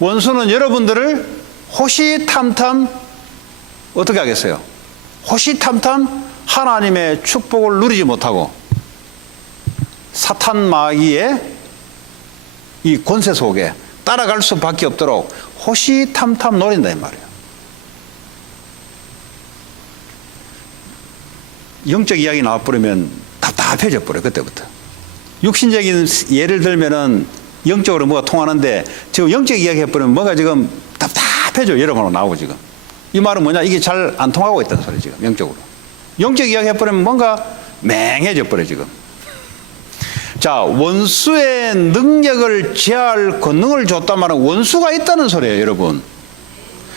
원수는 여러분들을 호시탐탐 어떻게 하겠어요? 호시탐탐 하나님의 축복을 누리지 못하고 사탄 마귀의 이 권세 속에 따라갈 수밖에 없도록 호시탐탐 노린다 이 말이에요. 영적 이야기 나와버리면 답답해져 버려요. 그때부터. 육신적인 예를 들면은 영적으로 뭐가 통하는데 지금 영적 이야기 해버리면 뭐가 지금 답답해져. 여러분하고 나오고 지금. 이 말은 뭐냐? 이게 잘 안 통하고 있다는 소리 지금 영적으로. 영적 이야기 해버리면 뭔가 맹해져 버려 지금. 자, 원수의 능력을 제할 권능을 줬단 말은 원수가 있다는 소리예요, 여러분.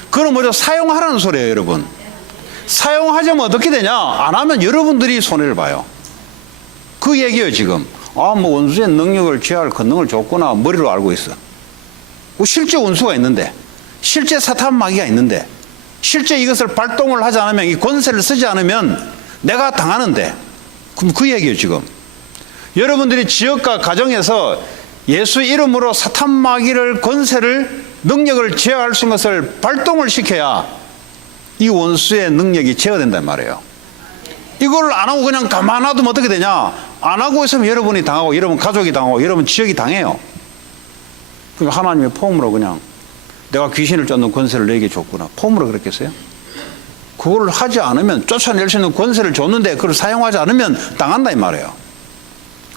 그건 뭐죠? 사용하라는 소리예요, 여러분. 사용하자면 어떻게 되냐? 안 하면 여러분들이 손해를 봐요. 그 얘기예요, 지금. 아, 뭐 원수의 능력을 제할 권능을 줬구나. 머리로 알고 있어. 실제 원수가 있는데, 실제 사탄 마귀가 있는데, 실제 이것을 발동을 하지 않으면, 이 권세를 쓰지 않으면 내가 당하는데, 그럼 그 얘기예요, 지금. 여러분들이 지역과 가정에서 예수 이름으로 사탄 마귀를 권세를 능력을 제어할 수 있는 것을 발동을 시켜야 이 원수의 능력이 제어된단 말이에요. 이걸 안 하고 그냥 가만 놔두면 어떻게 되냐? 안 하고 있으면 여러분이 당하고 여러분 가족이 당하고 여러분 지역이 당해요. 그러니까 하나님의 폼으로 그냥 내가 귀신을 쫓는 권세를 내게 줬구나. 폼으로 그랬겠어요? 그걸 하지 않으면 쫓아낼 수 있는 권세를 줬는데 그걸 사용하지 않으면 당한다 이 말이에요.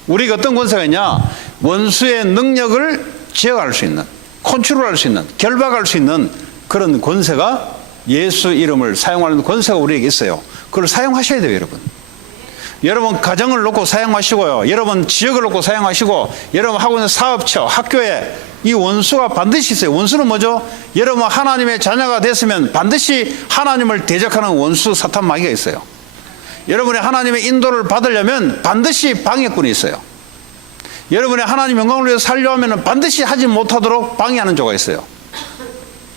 우리가 어떤 권세가 있냐? 원수의 능력을 제어할 수 있는, 컨트롤할 수 있는, 결박할 수 있는 그런 권세가 예수 이름을 사용하는 권세가 우리에게 있어요. 그걸 사용하셔야 돼요, 여러분. 여러분 가정을 놓고 사용하시고요. 여러분 지역을 놓고 사용하시고, 여러분 하고 있는 사업처, 학교에 이 원수가 반드시 있어요. 원수는 뭐죠? 여러분 하나님의 자녀가 됐으면 반드시 하나님을 대적하는 원수 사탄 마귀가 있어요. 여러분이 하나님의 인도를 받으려면 반드시 방해꾼이 있어요. 여러분이 하나님 영광을 위해서 살려면 반드시 하지 못하도록 방해하는 자가 있어요.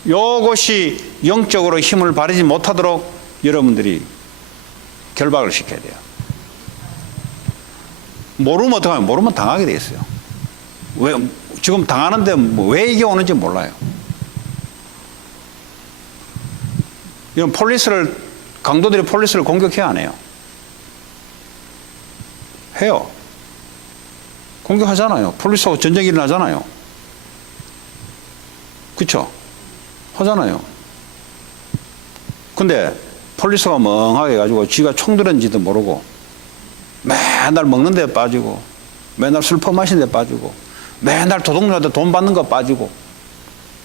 이것이 영적으로 힘을 발휘지 못하도록 여러분들이 결박을 시켜야 돼요. 모르면 어떡하냐? 모르면 당하게 돼 있어요. 왜, 지금 당하는데 왜 이게 오는지 몰라요. 이런 강도들이 폴리스를 공격해야 안 해요? 해요. 공격하잖아요. 폴리스하고 전쟁이 일어나잖아요. 그쵸? 하잖아요. 근데 폴리스가 멍하게 해가지고 지가 총 들은지도 모르고 맨날 먹는 데 빠지고 맨날 술 퍼마시는 데 빠지고 맨날 도둑놈한테 돈 받는 거 빠지고,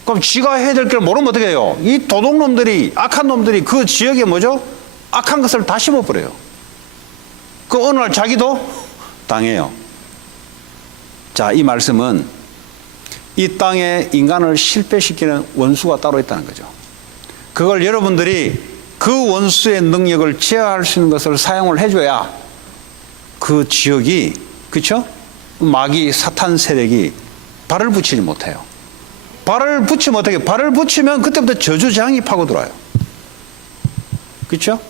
그럼 지가 해야 될 걸 모르면 어떻게 해요? 이 도둑놈들이, 악한 놈들이 그 지역에 뭐죠? 악한 것을 다 심어버려요. 그 어느 날 자기도 당해요. 자, 이 말씀은 이 땅에 인간을 실패시키는 원수가 따로 있다는 거죠. 그걸 여러분들이 그 원수의 능력을 제어할 수 있는 것을 사용을 해줘야 그 지역이, 그쵸? 마귀 사탄 세력이 발을 붙이지 못해요. 발을 붙이면 어떻게? 발을 붙이면 그때부터 저주재앙이 파고들어요. 그쵸?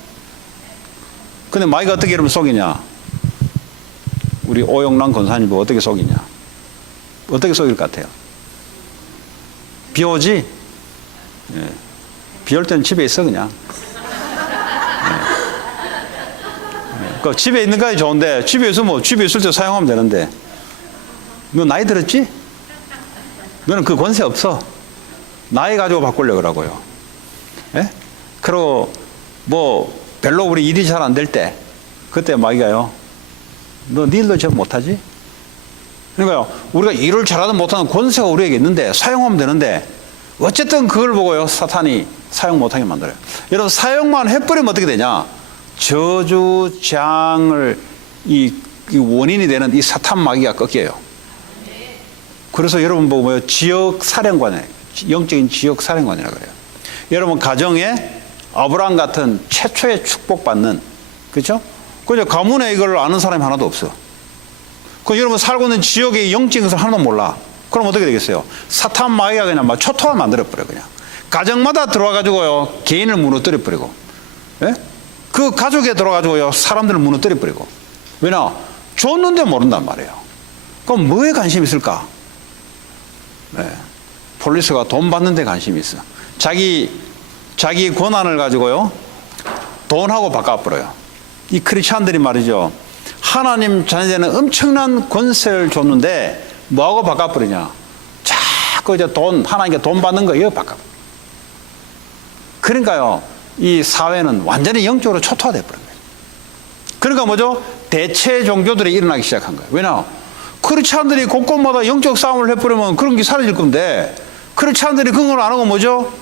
근데 마귀가 어떻게 이러면 속이냐? 우리 오영란 권사님 어떻게 속이냐? 어떻게 속일 것 같아요? 비 오지? 예. 비 올 때는 집에 있어 그냥. 예. 그 집에 있는 거야 좋은데, 집에 있으면 집에 있을 때 사용하면 되는데, 너 나이 들었지? 너는 그 권세 없어. 나이 가지고 바꾸려고 그러고요. 예? 그리고 뭐 별로 우리 일이 잘 안 될 때, 그때 마귀가요, 너 일도 잘 못하지? 그러니까요, 우리가 일을 잘하든 못하든 권세가 우리에게 있는데 사용하면 되는데, 어쨌든 그걸 보고요 사탄이 사용 못하게 만들어요. 여러분 사용만 해버리면 어떻게 되냐? 저주 재앙을 이 원인이 되는 이 사탄 마귀가 꺾여요. 그래서 여러분 보고 뭐예요? 지역 사령관이에요. 영적인 지역 사령관이라 그래요. 여러분 가정에 아브라함 같은 최초의 축복받는, 그렇죠? 그죠? 가문에 이걸 아는 사람이 하나도 없어. 그 여러분 살고 있는 지역의 영적인 것을 하나도 몰라. 그럼 어떻게 되겠어요? 사탄 마귀가 그냥 막 초토화 만들어버려. 그냥 가정마다 들어와가지고요 개인을 무너뜨려버리고, 예? 그 가족에 들어가지고요 사람들을 무너뜨려버리고. 왜냐? 줬는데 모른단 말이에요. 그럼 뭐에 관심이 있을까? 네. 폴리스가 돈 받는 데 관심이 있어. 자기 권한을 가지고요 돈하고 바꿔버려요. 이 크리스찬들이 말이죠, 하나님 자녀들은 엄청난 권세를 줬는데 뭐하고 바꿔버리냐? 자꾸 이제 하나님께 돈 받는 거 이거 바꿔. 그러니까요 이 사회는 완전히 영적으로 초토화돼 버린 거예요. 그러니까 뭐죠? 대체 종교들이 일어나기 시작한 거예요. 왜냐? 크리스찬들이 곳곳마다 영적 싸움을 해버리면 그런 게 사라질 건데, 크리스찬들이 그런 걸 안 하고 뭐죠?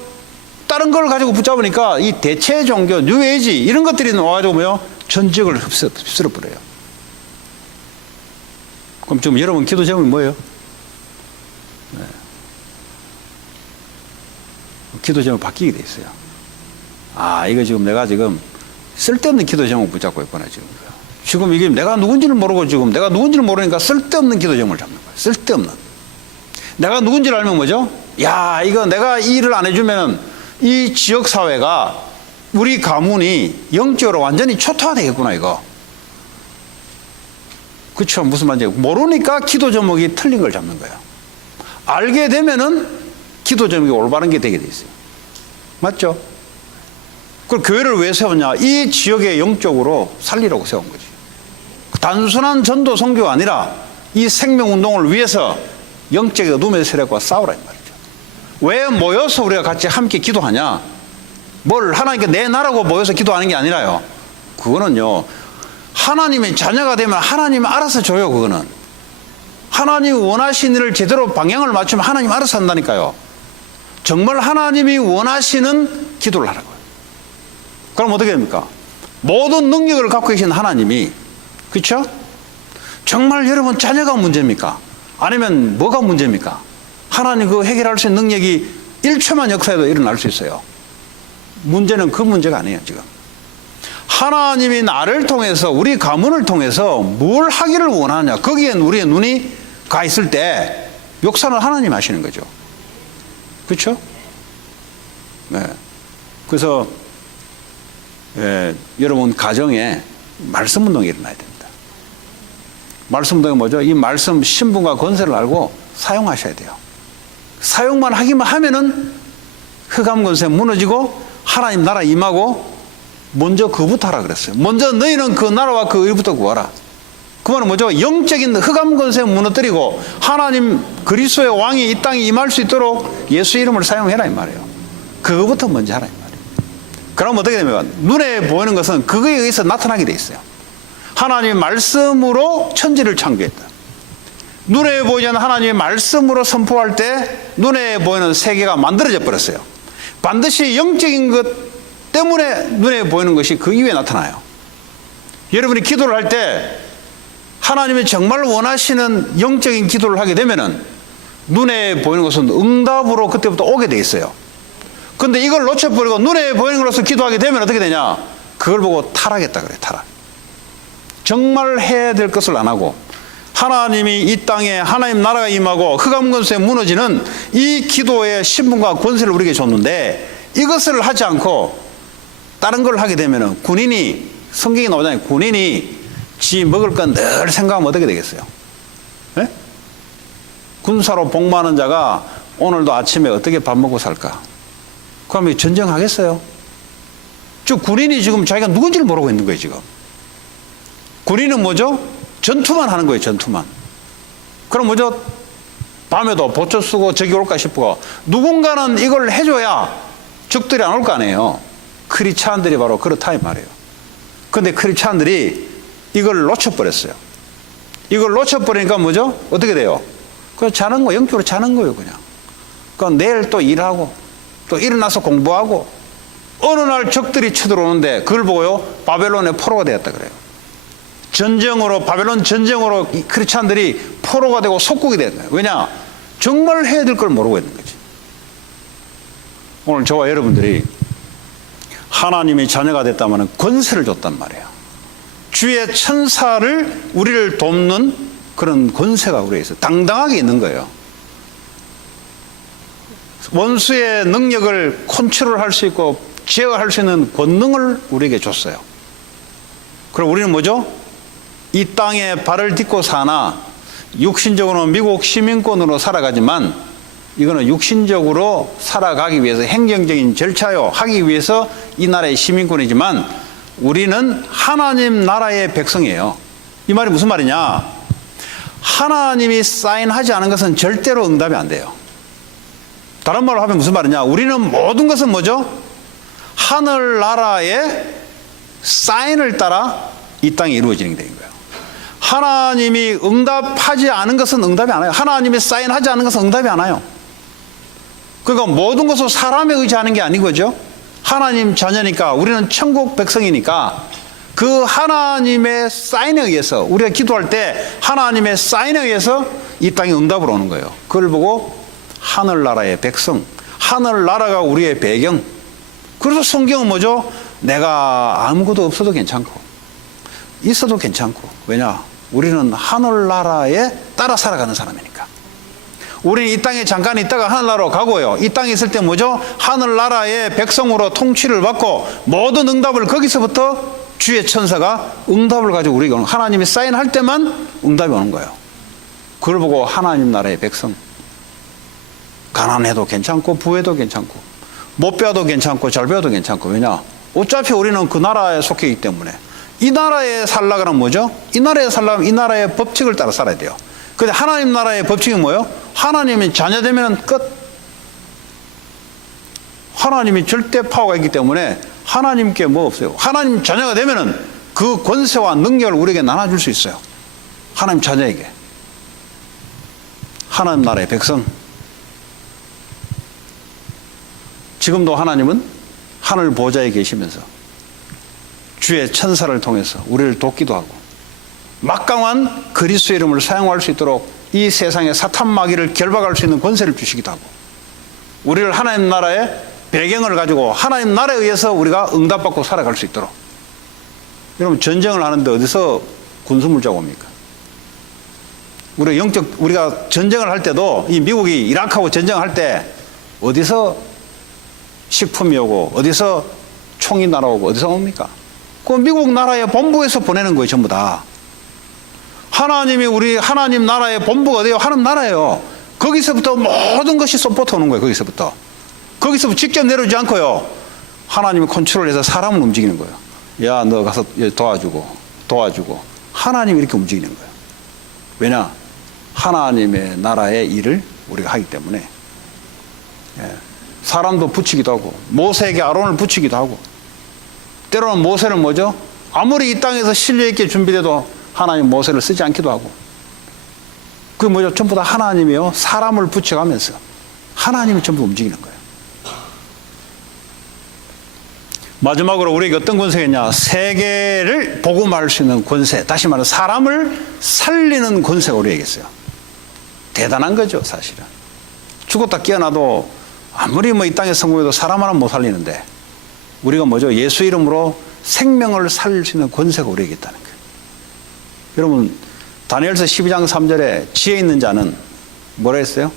다른 걸 가지고 붙잡으니까 이 대체 종교, 뉴에이지 이런 것들이 나와가지고 뭐요? 전적을 휩쓸어버려요. 그럼 지금 여러분 기도 제목이 뭐예요? 네. 기도 제목 바뀌게 돼 있어요. 아, 이거 지금 내가 지금 쓸데없는 기도 제목 붙잡고 있구나, 지금. 지금 이게 내가 누군지를 모르고 지금 내가 누군지를 모르니까 쓸데없는 기도 제목을 잡는 거예요. 쓸데없는. 내가 누군지를 알면 뭐죠? 야, 이거 내가 이 일을 안 해주면은 이 지역사회가, 우리 가문이 영적으로 완전히 초토화되겠구나, 이거. 그쵸? 무슨 말인지. 모르니까 기도 제목이 틀린 걸 잡는 거예요. 알게 되면은 기도 제목이 올바른 게 되게 돼 있어요. 맞죠? 그걸 교회를 왜 세웠냐? 이 지역의 영적으로 살리려고 세운 거지. 단순한 전도 선교가 아니라 이 생명운동을 위해서 영적인 어둠의 세력과 싸우라 이 말이죠. 왜 모여서 우리가 같이 함께 기도하냐? 뭘 하나님께 내 나라고 모여서 기도하는 게 아니라요. 그거는요, 하나님의 자녀가 되면 하나님이 알아서 줘요. 그거는 하나님이 원하시는 일을 제대로 방향을 맞추면 하나님이 알아서 한다니까요. 정말 하나님이 원하시는 기도를 하라고요. 그럼 어떻게 됩니까? 모든 능력을 갖고 계신 하나님이, 그렇죠? 정말 여러분 자녀가 문제입니까? 아니면 뭐가 문제입니까? 하나님 그거 해결할 수 있는 능력이 1초만 역사에도 일어날 수 있어요. 문제는 그 문제가 아니에요. 지금 하나님이 나를 통해서, 우리 가문을 통해서 뭘 하기를 원하냐, 거기에 우리의 눈이 가 있을 때 역사는 하나님 하시는 거죠. 그렇죠? 네. 그래서 여러분 가정에 말씀 운동이 일어나야 됩니다. 말씀 운동이 뭐죠? 이 말씀 신분과 권세를 알고 사용하셔야 돼요. 사용만 하기만 하면은 흑암 권세 무너지고 하나님 나라 임하고, 먼저 그부터 하라 그랬어요. 먼저 너희는 그 나라와 그 일부터 구하라. 그 말은 뭐죠? 영적인 흑암 권세 무너뜨리고 하나님 그리스도의 왕이 이 땅에 임할 수 있도록 예수 이름을 사용해라 이 말이에요. 그거부터 먼저 하라 이 말이에요. 그럼 어떻게 됩니까? 눈에 보이는 것은 그거에 의해서 나타나게 돼 있어요. 하나님의 말씀으로 천지를 창조했다. 눈에 보이지 않는 하나님의 말씀으로 선포할 때 눈에 보이는 세계가 만들어져 버렸어요. 반드시 영적인 것 때문에 눈에 보이는 것이 그 이후에 나타나요. 여러분이 기도를 할 때 하나님이 정말 원하시는 영적인 기도를 하게 되면은 눈에 보이는 것은 응답으로 그때부터 오게 돼 있어요. 근데 이걸 놓쳐버리고 눈에 보이는 것으로 기도하게 되면 어떻게 되냐? 그걸 보고 타락했다 그래요. 타락. 정말 해야 될 것을 안 하고, 하나님이 이 땅에 하나님 나라가 임하고 흑암 권세 무너지는 이 기도의 신분과 권세를 우리에게 줬는데, 이것을 하지 않고 다른 걸 하게 되면은 군인이, 성경에 나오잖아요. 군인이 지 먹을 건 늘 생각하면 어떻게 되겠어요? 네? 군사로 복무하는 자가 오늘도 아침에 어떻게 밥 먹고 살까? 그러면 전쟁하겠어요? 즉 군인이 지금 자기가 누군지를 모르고 있는 거예요. 지금 군인은 뭐죠? 전투만 하는 거예요. 전투만. 그럼 뭐죠? 밤에도 보초 쓰고 저기 올까 싶고, 누군가는 이걸 해줘야 적들이 안 올 거 아니에요. 크리스찬들이 바로 그렇다 이 말이에요. 근데 크리스찬들이 이걸 놓쳐버렸어요. 이걸 놓쳐버리니까 뭐죠? 어떻게 돼요? 그냥 자는 거, 영적으로 자는 거예요. 그냥. 그러니까 내일 또 일하고 또 일어나서 공부하고, 어느 날 적들이 쳐들어오는데 그걸 보고요 바벨론의 포로가 되었다 그래요. 전쟁으로, 바벨론 전쟁으로 이 크리스찬들이 포로가 되고 속국이 되는 거예요. 왜냐? 정말 해야 될 걸 모르고 있는 거지. 오늘 저와 여러분들이 하나님의 자녀가 됐다면 권세를 줬단 말이에요. 주의 천사를, 우리를 돕는 그런 권세가 우리에 있어요. 당당하게 있는 거예요. 원수의 능력을 컨트롤할 수 있고 제어할 수 있는 권능을 우리에게 줬어요. 그럼 우리는 뭐죠? 이 땅에 발을 딛고 사나 육신적으로는 미국 시민권으로 살아가지만 이거는 육신적으로 살아가기 위해서 행정적인 절차요 하기 위해서 이 나라의 시민권이지만 우리는 하나님 나라의 백성이에요. 이 말이 무슨 말이냐? 하나님이 사인하지 않은 것은 절대로 응답이 안 돼요. 다른 말로 하면 무슨 말이냐? 우리는 모든 것은 뭐죠? 하늘나라의 사인을 따라 이 땅에 이루어지는 게 된 거예요. 하나님이 응답하지 않은 것은 응답이 안 와요. 하나님이 사인하지 않은 것은 응답이 안 와요. 그러니까 모든 것을 사람에 의지하는 게 아닌 거죠. 하나님 자녀니까 우리는 천국 백성이니까 그 하나님의 사인에 의해서 우리가 기도할 때 하나님의 사인에 의해서 이 땅에 응답을 오는 거예요. 그걸 보고 하늘나라의 백성, 하늘나라가 우리의 배경. 그래서 성경은 뭐죠? 내가 아무것도 없어도 괜찮고 있어도 괜찮고. 왜냐? 우리는 하늘나라에 따라 살아가는 사람이니까. 우리는 이 땅에 잠깐 있다가 하늘나라로 가고요. 이 땅에 있을 때 뭐죠? 하늘나라의 백성으로 통치를 받고 모든 응답을 거기서부터 주의 천사가 응답을 가지고 우리에게 오는, 하나님이 사인할 때만 응답이 오는 거예요. 그걸 보고 하나님 나라의 백성, 가난해도 괜찮고 부해도 괜찮고 못 배워도 괜찮고 잘 배워도 괜찮고. 왜냐? 어차피 우리는 그 나라에 속해 있기 때문에. 이 나라에 살려면 뭐죠? 이 나라에 살려면 이 나라의 법칙을 따라 살아야 돼요. 근데 하나님 나라의 법칙이 뭐예요? 하나님이 자녀되면 끝. 하나님이 절대 파워가 있기 때문에 하나님께 뭐 없어요. 하나님 자녀가 되면은 그 권세와 능력을 우리에게 나눠줄 수 있어요. 하나님 자녀에게. 하나님 나라의 백성. 지금도 하나님은 하늘 보좌에 계시면서 주의 천사를 통해서 우리를 돕기도 하고 막강한 그리스도의 이름을 사용할 수 있도록 이 세상의 사탄 마귀를 결박할 수 있는 권세를 주시기도 하고 우리를 하나님 나라의 배경을 가지고 하나님 나라에 의해서 우리가 응답받고 살아갈 수 있도록. 여러분, 전쟁을 하는데 어디서 군수물자가 옵니까? 우리가 전쟁을 할 때도 이 미국이 이라크하고 전쟁할 때 어디서 식품이 오고 어디서 총이 날아오고 어디서 옵니까? 그 미국 나라의 본부에서 보내는 거예요. 전부 다. 하나님이 우리 하나님 나라의 본부가 어디예요? 하나님 나라예요. 거기서부터 모든 것이 쏟아져 오는 거예요. 거기서부터 직접 내려오지 않고요. 하나님이 컨트롤해서 사람을 움직이는 거예요. 야, 너 가서 도와주고 하나님이 이렇게 움직이는 거예요. 왜냐? 하나님의 나라의 일을 우리가 하기 때문에. 사람도 붙이기도 하고 모세에게 아론을 붙이기도 하고 때로는 모세는 뭐죠? 아무리 이 땅에서 신뢰 있게 준비돼도 하나님 모세를 쓰지 않기도 하고. 그게 뭐죠? 전부 다 하나님이요. 사람을 붙여가면서 하나님이 전부 움직이는 거예요. 마지막으로 우리에게 어떤 권세가 있냐? 세계를 복음할 수 있는 권세. 다시 말해 사람을 살리는 권세가 우리에게 있어요. 대단한 거죠, 사실은. 죽었다 깨어나도 아무리 이 땅에 성공해도 사람 하나 못 살리는데 우리가 뭐죠? 예수 이름으로 생명을 살릴 수 있는 권세가 우리에게 있다는 거예요. 여러분, 다니엘서 12장 3절에 지혜 있는 자는 뭐라 했어요?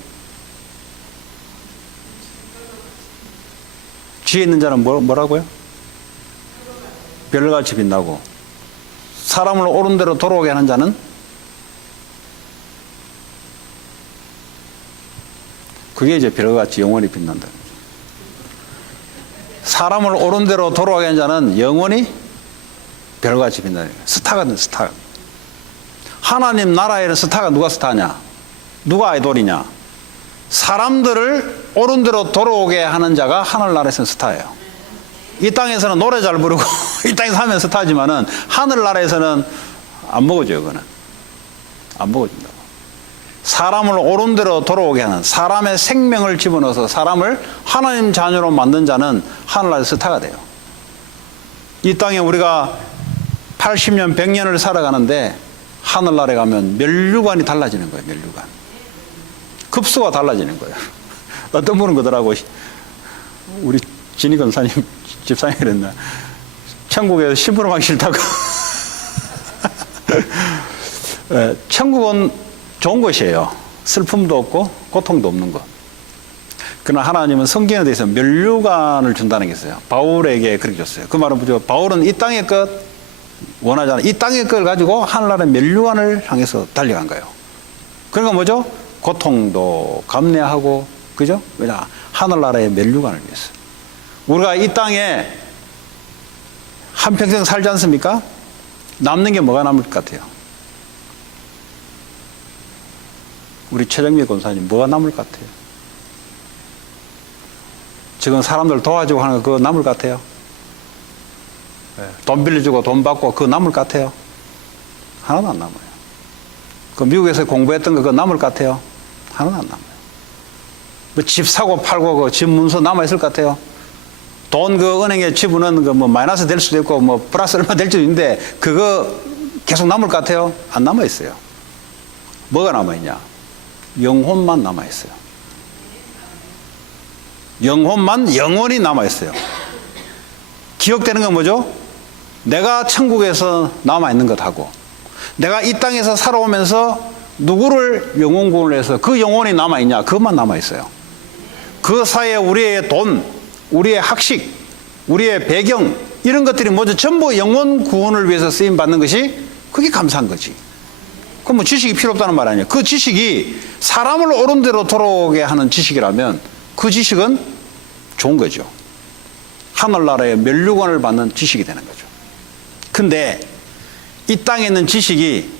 지혜 있는 자는 뭐라고요? 별같이 빛나고 사람을 옳은 대로 돌아오게 하는 자는 그게 이제 별같이 영원히 빛난다. 사람을 옳은 대로 돌아오게 하는 자는 영원히 별같이 빛나는 거예요. 스타 같은 스타. 하나님 나라에는 스타가 누가 스타냐? 누가 아이돌이냐? 사람들을 옳은 대로 돌아오게 하는 자가 하늘나라에서는 스타예요. 이 땅에서는 노래 잘 부르고 이 땅에서 하면 스타지만은 하늘나라에서는 안 먹어줘요. 그거는 안 먹어준다고. 사람을 옳은 대로 돌아오게 하는, 사람의 생명을 집어넣어서 사람을 하나님 자녀로 만든 자는 하늘나라에서 스타가 돼요. 이 땅에 우리가 80년 100년을 살아가는데 하늘나라에 가면 면류관이 달라지는 거예요. 면류관 급수가 달라지는 거예요. 어떤 분은 그러더라고. 우리 진희 권사님 집사님이 그랬나, 천국에서 심부름하기 싫다고. 천국은 좋은 곳이에요. 슬픔도 없고 고통도 없는 것. 그러나 하나님은 성경에 대해서 면류관을 준다는 게 있어요. 바울에게 그렇게 줬어요. 그 말은 뭐죠? 바울은 이 땅의 것 원하잖아요. 이 땅의 걸 가지고 하늘나라의 면류관을 향해서 달려간 거예요. 그러니까 뭐죠? 고통도 감내하고, 그죠? 왜냐? 하늘나라의 면류관을 위해서. 우리가 이 땅에 한평생 살지 않습니까? 남는 게 뭐가 남을 것 같아요? 우리 최정미 권사님 뭐가 남을 것 같아요? 지금 사람들 도와주고 하는 거 그거 남을 것 같아요? 돈 빌려주고 돈 받고 그거 남을 것 같아요? 하나도 안 남아요. 그 미국에서 공부했던 거 그거 남을 것 같아요? 하나도 안 남아요. 뭐 집 사고 팔고 그 집 문서 남아있을 것 같아요? 돈 그 은행에 집어넣는 거 뭐 마이너스 될 수도 있고 뭐 플러스 얼마 될 수도 있는데 그거 계속 남을 것 같아요? 안 남아있어요. 뭐가 남아있냐? 영혼만 남아있어요. 영혼만 영원히 남아있어요. 기억되는 건 뭐죠? 내가 천국에서 남아있는 것하고 내가 이 땅에서 살아오면서 누구를 영혼 구원을 해서 그 영혼이 남아있냐? 그것만 남아있어요. 그 사이에 우리의 돈, 우리의 학식, 우리의 배경 이런 것들이 모두 전부 영혼 구원을 위해서 쓰임받는 것이 그게 감사한 거지. 그럼 뭐 지식이 필요 없다는 말 아니에요. 그 지식이 사람을 옳은 대로 돌아오게 하는 지식이라면 그 지식은 좋은 거죠. 하늘나라의 면류관을 받는 지식이 되는 거죠. 근데 이 땅에 있는 지식이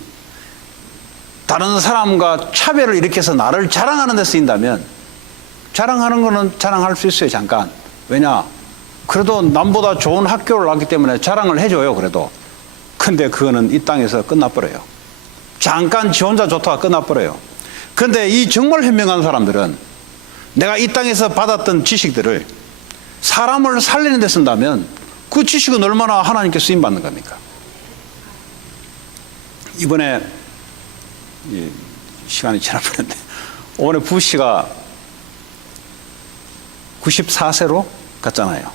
다른 사람과 차별을 일으켜서 나를 자랑하는 데 쓰인다면 자랑하는 거는 자랑할 수 있어요. 잠깐. 왜냐? 그래도 남보다 좋은 학교를 나왔기 때문에 자랑을 해줘요. 그래도. 근데 그거는 이 땅에서 끝나버려요. 잠깐 지 혼자 좋다가 끝나버려요. 근데 이 정말 현명한 사람들은 내가 이 땅에서 받았던 지식들을 사람을 살리는 데 쓴다면 그 지식은 얼마나 하나님께 쓰임받는 겁니까? 이번에 시간이 지나버렸는데 오늘 부시가 94세로 갔잖아요.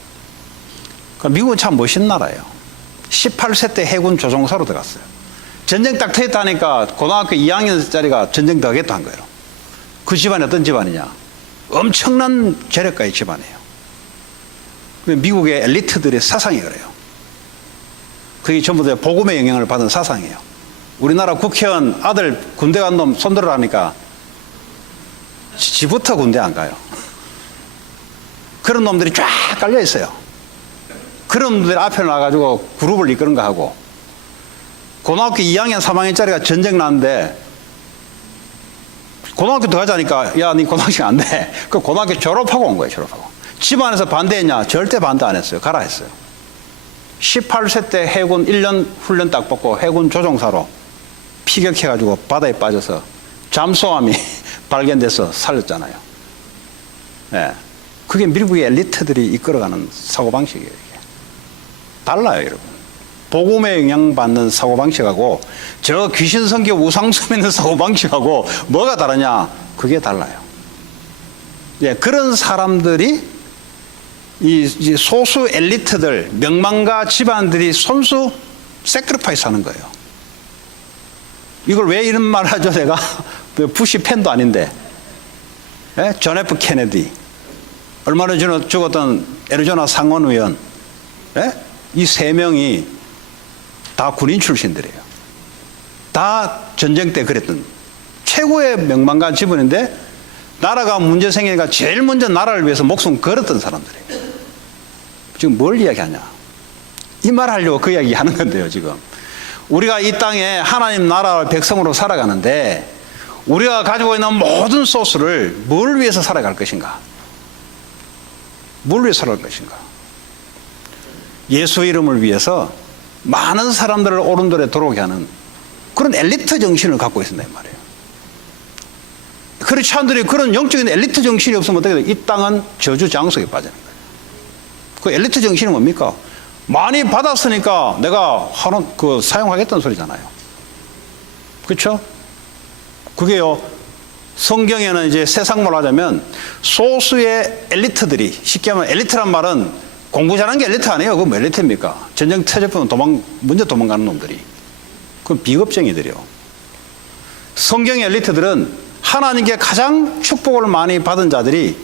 미국은 참 멋있는 나라예요. 18세 때 해군 조종사로 들어갔어요. 전쟁 딱 터졌다니까 고등학교 2학년짜리가 전쟁 더 하겠다 한 거예요. 그 집안이 어떤 집안이냐? 엄청난 재력가의 집안이에요. 미국의 엘리트들의 사상이 그래요. 그게 전부 다 복음의 영향을 받은 사상이에요. 우리나라 국회의원 아들 군대 간 놈 손들어라니까 지부터 군대 안 가요. 그런 놈들이 쫙 깔려 있어요. 그런 놈들이 앞에 나가지고 그룹을 이끄는 거 하고 고등학교 2학년 3학년짜리가 전쟁 나는데 고등학교 들어가자니까 야 니 고등학교 안 돼. 그 고등학교 졸업하고 온 거예요. 졸업하고. 집안에서 반대했냐? 절대 반대 안 했어요. 가라 했어요. 18세 때 해군 1년 훈련 딱 받고 해군 조종사로 피격해가지고 바다에 빠져서 잠수함이 발견돼서 살렸잖아요. 네. 그게 미국의 엘리트들이 이끌어가는 사고방식이에요. 이게. 달라요, 여러분. 복음에 영향받는 사고방식하고 저 귀신 성교 우상숭 있는 사고방식하고 뭐가 다르냐? 그게 달라요. 예, 그런 사람들이 이 소수 엘리트들, 명망가 집안들이 손수 세크리파이스 하는 거예요. 이걸 왜 이런 말 하죠, 내가? 부시 팬도 아닌데. 예? 존 F 케네디. 얼마 전에 죽었던 애리조나 상원 의원. 예? 이 세 명이 다 군인 출신들이에요. 다 전쟁 때 그랬던 최고의 명망가 집안인데 나라가 문제 생기니까 제일 먼저 나라를 위해서 목숨 걸었던 사람들이에요. 지금 뭘 이야기하냐? 이 말 하려고 그 이야기 하는 건데요, 지금. 우리가 이 땅에 하나님 나라 백성으로 살아가는데 우리가 가지고 있는 모든 소스를 뭘 위해서 살아갈 것인가? 뭘 위해서 살아갈 것인가? 예수 이름을 위해서 많은 사람들을 옳은 길에 들어오게 하는 그런 엘리트 정신을 갖고 있습니다, 이 말이에요. 크리스찬들이 그런 영적인 엘리트 정신이 없으면 어떻게 돼요? 이 땅은 저주 장속에 빠지는 거예요. 그 엘리트 정신이 뭡니까? 많이 받았으니까 내가 사용하겠다는 소리잖아요. 그렇죠? 그게요, 성경에는 이제 세상말로 하자면 소수의 엘리트들이, 쉽게 하면 엘리트란 말은 공부 잘하는 게 엘리트 아니에요. 그건 뭐 엘리트입니까? 전쟁 터져보면 먼저 도망가는 놈들이. 그건 비겁쟁이들이요. 성경의 엘리트들은 하나님께 가장 축복을 많이 받은 자들이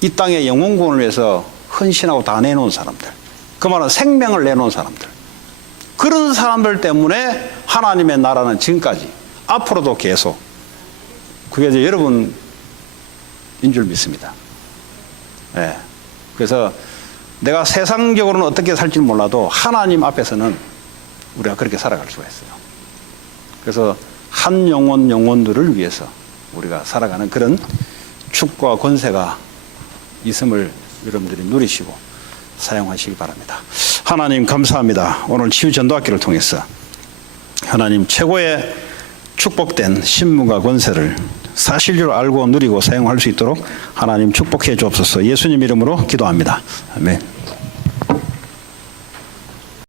이 땅의 영혼구원을 위해서 헌신하고 다 내놓은 사람들, 그 말은 생명을 내놓은 사람들, 그런 사람들 때문에 하나님의 나라는 지금까지 앞으로도 계속 그게 이제 여러분인 줄 믿습니다. 네. 그래서 내가 세상적으로는 어떻게 살지 몰라도 하나님 앞에서는 우리가 그렇게 살아갈 수가 있어요. 그래서 한 영혼들을 위해서 우리가 살아가는 그런 축복과 권세가 있음을 여러분들이 누리시고 사용하시기 바랍니다. 하나님 감사합니다. 오늘 치유 전도학기를 통해서 하나님 최고의 축복된 신분과 권세를 사실적으로 알고 누리고 사용할 수 있도록 하나님 축복해 주옵소서. 예수님 이름으로 기도합니다. 아멘.